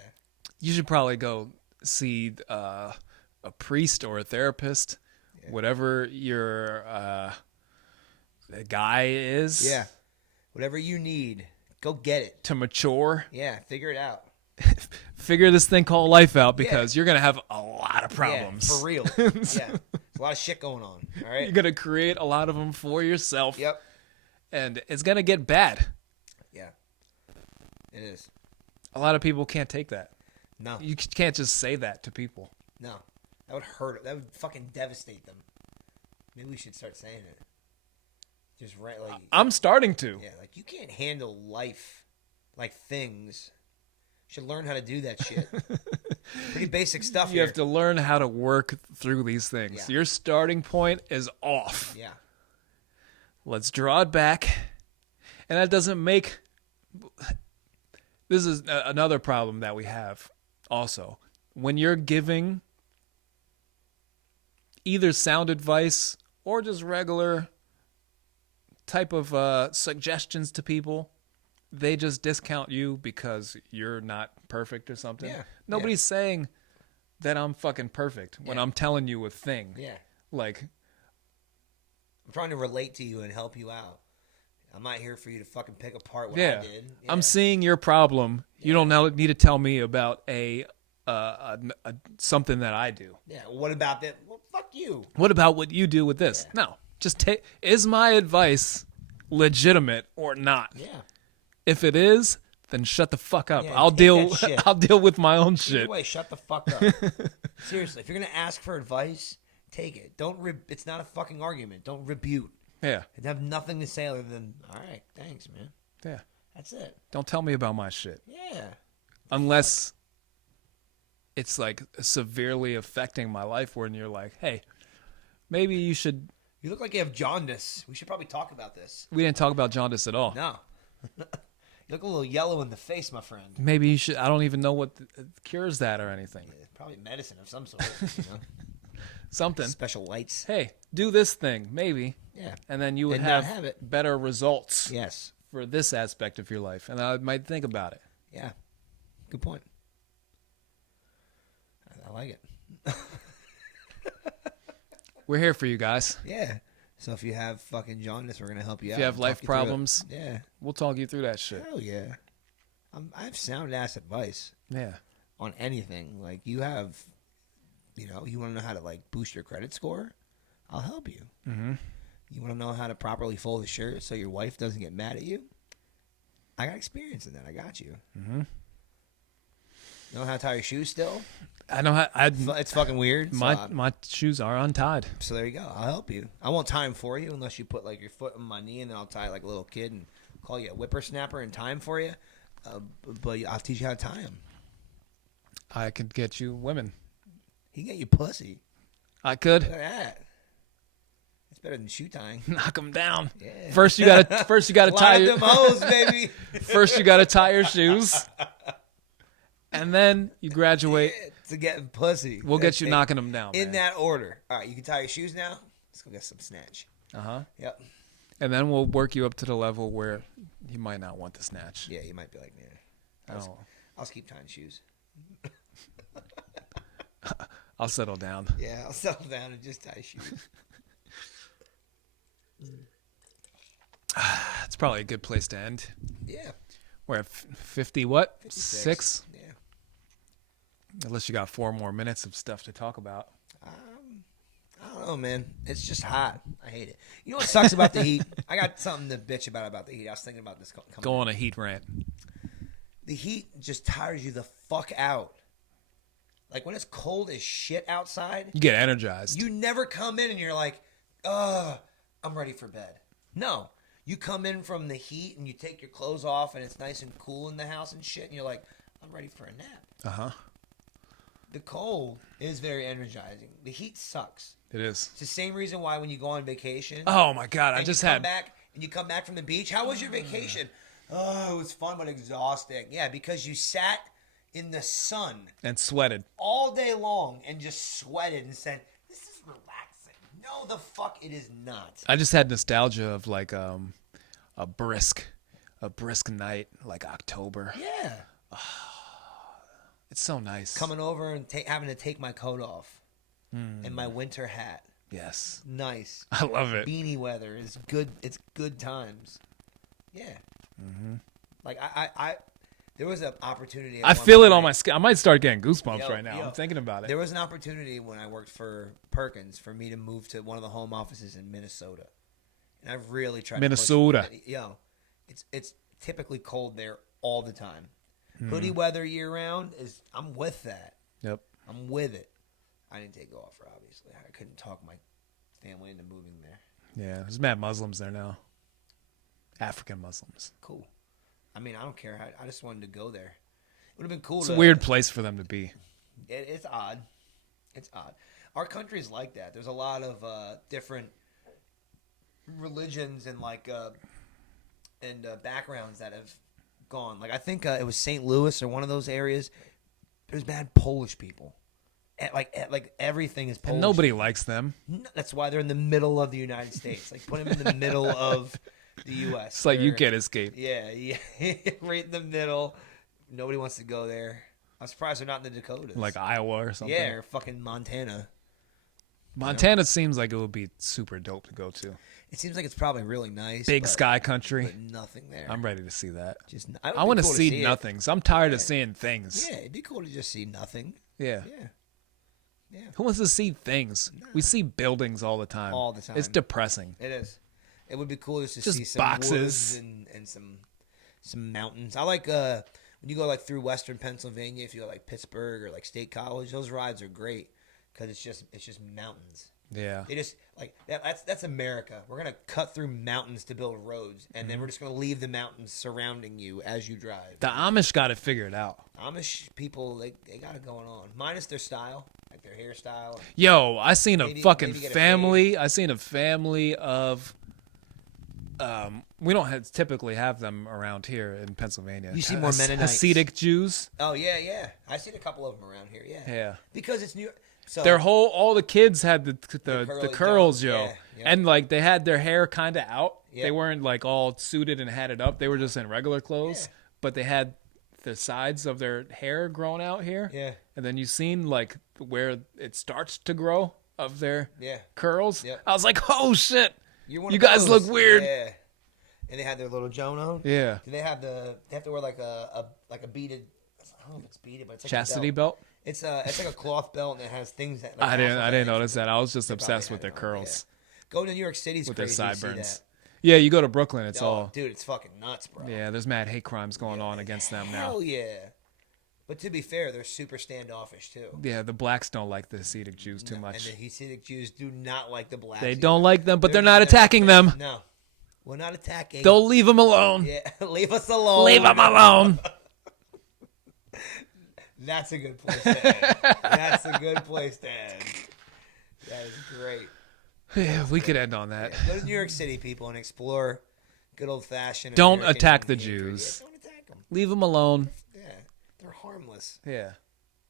You should probably go see a priest or a therapist, whatever your guy is. Yeah. Whatever you need, go get it. To mature, Yeah, figure it out. figure this thing called life out because you're gonna have a lot of problems. Yeah, for real. Yeah. There's a lot of shit going on. All right. You're gonna create a lot of them for yourself. Yep. And it's gonna get bad. Yeah. It is. A lot of people can't take that. No. You can't just say that to people. No. That would hurt. That would fucking devastate them. Maybe we should start saying it. Just right, like I'm starting to. yeah, like you can't handle life like things. You should learn how to do that shit. Pretty basic stuff You here. have to learn how to work through these things. Yeah. Your starting point is off. Yeah. Let's draw it back. And that doesn't make... This is another problem that we have also. When you're giving either sound advice or just regular type of suggestions to people, they just discount you because you're not perfect or something. Yeah. Nobody's saying that I'm fucking perfect when I'm telling you a thing. Yeah. Like, I'm trying to relate to you and help you out. I'm not here for you to fucking pick apart what yeah, I did. Yeah. I'm seeing your problem. You don't now need to tell me about something that I do. Yeah. What about that? Well, fuck you. What about what you do with this? No, just take. Is my advice legitimate or not. Yeah. If it is, then shut the fuck up. Yeah, I'll take deal. that shit. I'll deal with my own Either shit. way, shut the fuck up. Seriously, if you're gonna ask for advice, take it. Don't. It's not a fucking argument. Don't rebuke. Yeah, And have nothing to say other than, all right, thanks, man. yeah. That's it. Don't tell me about my shit Yeah. unless it's like severely affecting my life. When you're like, hey, maybe you should. You look like you have jaundice. We should probably talk about this. We didn't talk about jaundice at all. No. You look a little yellow in the face, my friend. Maybe you should. I don't even know what cures that or anything. Yeah, probably medicine of some sort. You know? Something. Special lights. Hey, do this thing, maybe. Yeah. And then you would And not have, have it. better results Yes. for this aspect of your life. And I might think about it. Yeah. Good point. I like it. We're here for you guys. Yeah. So if you have fucking jaundice, we're gonna help you out. If you have and life talk you through it. problems, Yeah. we'll talk you through that shit. Hell yeah. I have sound ass advice Yeah. on anything. Like you have, you know, you want to know how to like boost your credit score? I'll help you. Mm-hmm. You want to know how to properly fold a shirt so your wife doesn't get mad at you? I got experience in that. I got you. Mm-hmm. Know how to tie your shoes still? I know how. It's fucking weird. My shoes are untied. So there you go. I'll help you. I won't tie them for you unless you put like your foot on my knee, and then I'll tie like a little kid and call you a whippersnapper and tie them for you. But I'll teach you how to tie them. I could get you women. He get you pussy. I could Look at that. It's better than shoe tying. knock them down. Yeah. First, you gotta tie Line your. up them hoes, baby. First, you gotta tie your shoes, and then you graduate. To getting pussy. We'll get you Hey, knocking them down. in that order. All right, you can tie your shoes now. Let's go get some snatch. Uh-huh. Yep. And then we'll work you up to the level where you might not want the snatch. Yeah, you might be like, yeah. Oh, I'll just keep tying shoes. I'll settle down. Yeah, I'll settle down and just tie shoes. It's probably a good place to end. Yeah. We're at 50 what? 56. 6? Yeah. Unless you got 4 more minutes of stuff to talk about. I don't know, man. It's just hot. I hate it. You know what sucks about the heat? I got something to bitch about the heat. I was thinking about this coming. Go on a heat rant. The heat just tires you the fuck out. Like when it's cold as shit outside, You get energized. you never come in and you're like, I'm ready for bed. No. You come in from the heat and you take your clothes off and it's nice and cool in the house and shit and you're like, I'm ready for a nap. Uh-huh. The cold is very energizing. The heat sucks. It is. It's the same reason why when you go on vacation. Oh, my God. I and just you come had... back and you come back from the beach. How was your vacation? Oh, it was fun but exhausting. Yeah, because you sat in the sun And sweated. all day long and just sweated and said, "This is relaxing." No, the fuck, it is not. I just had nostalgia of like a brisk night, like October. Yeah, It's so nice. coming over and having to take my coat off and my winter hat. Yes. Nice. I love it. Beanie weather is good. It's good times. Yeah. Mm-hmm. Like I there was an opportunity. at I one feel it point- on my skin. I might start getting goosebumps Yo, right now. yo. I'm thinking about it. There was an opportunity when I worked for Perkins for me to move to one of the home offices in Minnesota, and I've really tried. Minnesota. To push, yo, it's typically cold there all the time. Hmm. Hoodie weather year round is. I'm with that. Yep. I'm with it. I didn't take off for obviously. I couldn't talk my family into moving there. Yeah. There's mad Muslims there now. African Muslims. Cool. I mean, I don't care. I just wanted to go there. It would have been cool. It's to, a weird place for them to be. It's odd. It's odd. Our country's like that. There's a lot of different religions and backgrounds that have gone. Like I think it was St. Louis or one of those areas. There's bad Polish people. Like everything is Polish. And nobody likes them. That's why they're in the middle of the United States. Like put them in the middle of the U.S. It's like you They're- can't escape. Yeah, right in the middle. Nobody wants to go there. I'm surprised they're not in the Dakotas. Like Iowa or something. yeah, or fucking Montana. Montana seems like it would be super dope to go to. It seems like it's probably really nice. Big but, sky country. but nothing there. I'm ready to see that. Just I want to cool see it. nothing. So I'm tired of Yeah. seeing things. Yeah, it'd be cool to just see nothing. Yeah. Yeah, Who wants to see things? We see buildings all the time. All the time. It's depressing. it is. It would be cool just to Just see some boxes. woods and some mountains. I like when you go like through Western Pennsylvania. If you go like Pittsburgh or like State College, those rides are great because it's just mountains. Yeah. They just like that's America. We're gonna cut through mountains to build roads, and then we're just gonna leave the mountains surrounding you as you drive. The Amish got it figured out. Amish people, they got it going on, minus their style, like their hairstyle. Yo, I seen a Maybe- fucking maybe get a family. I seen a family of. We don't typically have them around here in Pennsylvania. You see more Mennonites. Hasidic Jews. Oh yeah. I seen a couple of them around here. Yeah. Yeah. Because it's New York. So All the kids had the curly curls, dome. yo, Yeah. and like they had their hair kind of out. Yeah. They weren't like all suited and hatted up. They were just in regular clothes, Yeah. but they had the sides of their hair grown out here. Yeah. And then you seen like where it starts to grow of their Yeah. curls. Yep. I was like, oh shit, You're one you of guys those. look weird. Yeah. And they had their little Joan on. Yeah. Do they have They have to wear like a beaded. I don't know if it's beaded, but it's like Chastity a belt. It's like a cloth belt and it has things that. Like, I didn't alphabet notice that. I was just They probably obsessed with had their it on, curls, yeah. Go to New York City's with their crazy to see sideburns. that. Yeah, you go to Brooklyn, it's Oh, all. dude, it's fucking nuts, bro. Yeah, there's mad hate crimes going on against them now. Hell yeah. But to be fair, they're super standoffish too. Yeah, the blacks don't like the Hasidic Jews too And much. the Hasidic Jews do not like the blacks. They either. don't like them, but they're not attacking them. No, we're not attacking. They'll leave them alone. Yeah, leave us alone. Leave them alone. That's a good place to end. That's a good place to end. That is great. Yeah, we could end on that. Go to New York City, people, and explore good old fashioned. Don't attack the Jews. Yeah, don't attack them. Leave them alone. Yeah, they're harmless. Yeah.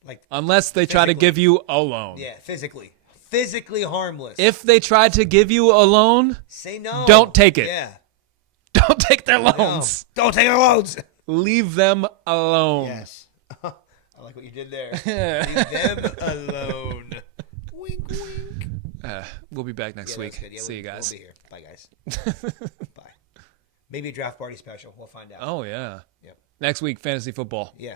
Like Unless they try to Physically. give you a loan. yeah, physically harmless. If they try to give you a loan, say no, don't take it. Yeah, don't take their no. loans. Don't take our loans. Leave them alone. Yes, I like what you did there. Leave them alone. Wink, wink. We'll be back next Yeah, week. that's good. Yeah, See you guys. We'll be here. Bye, guys. Bye. Maybe a draft party special. We'll find out. Oh, yeah. Yep. Next week, fantasy football. Yeah.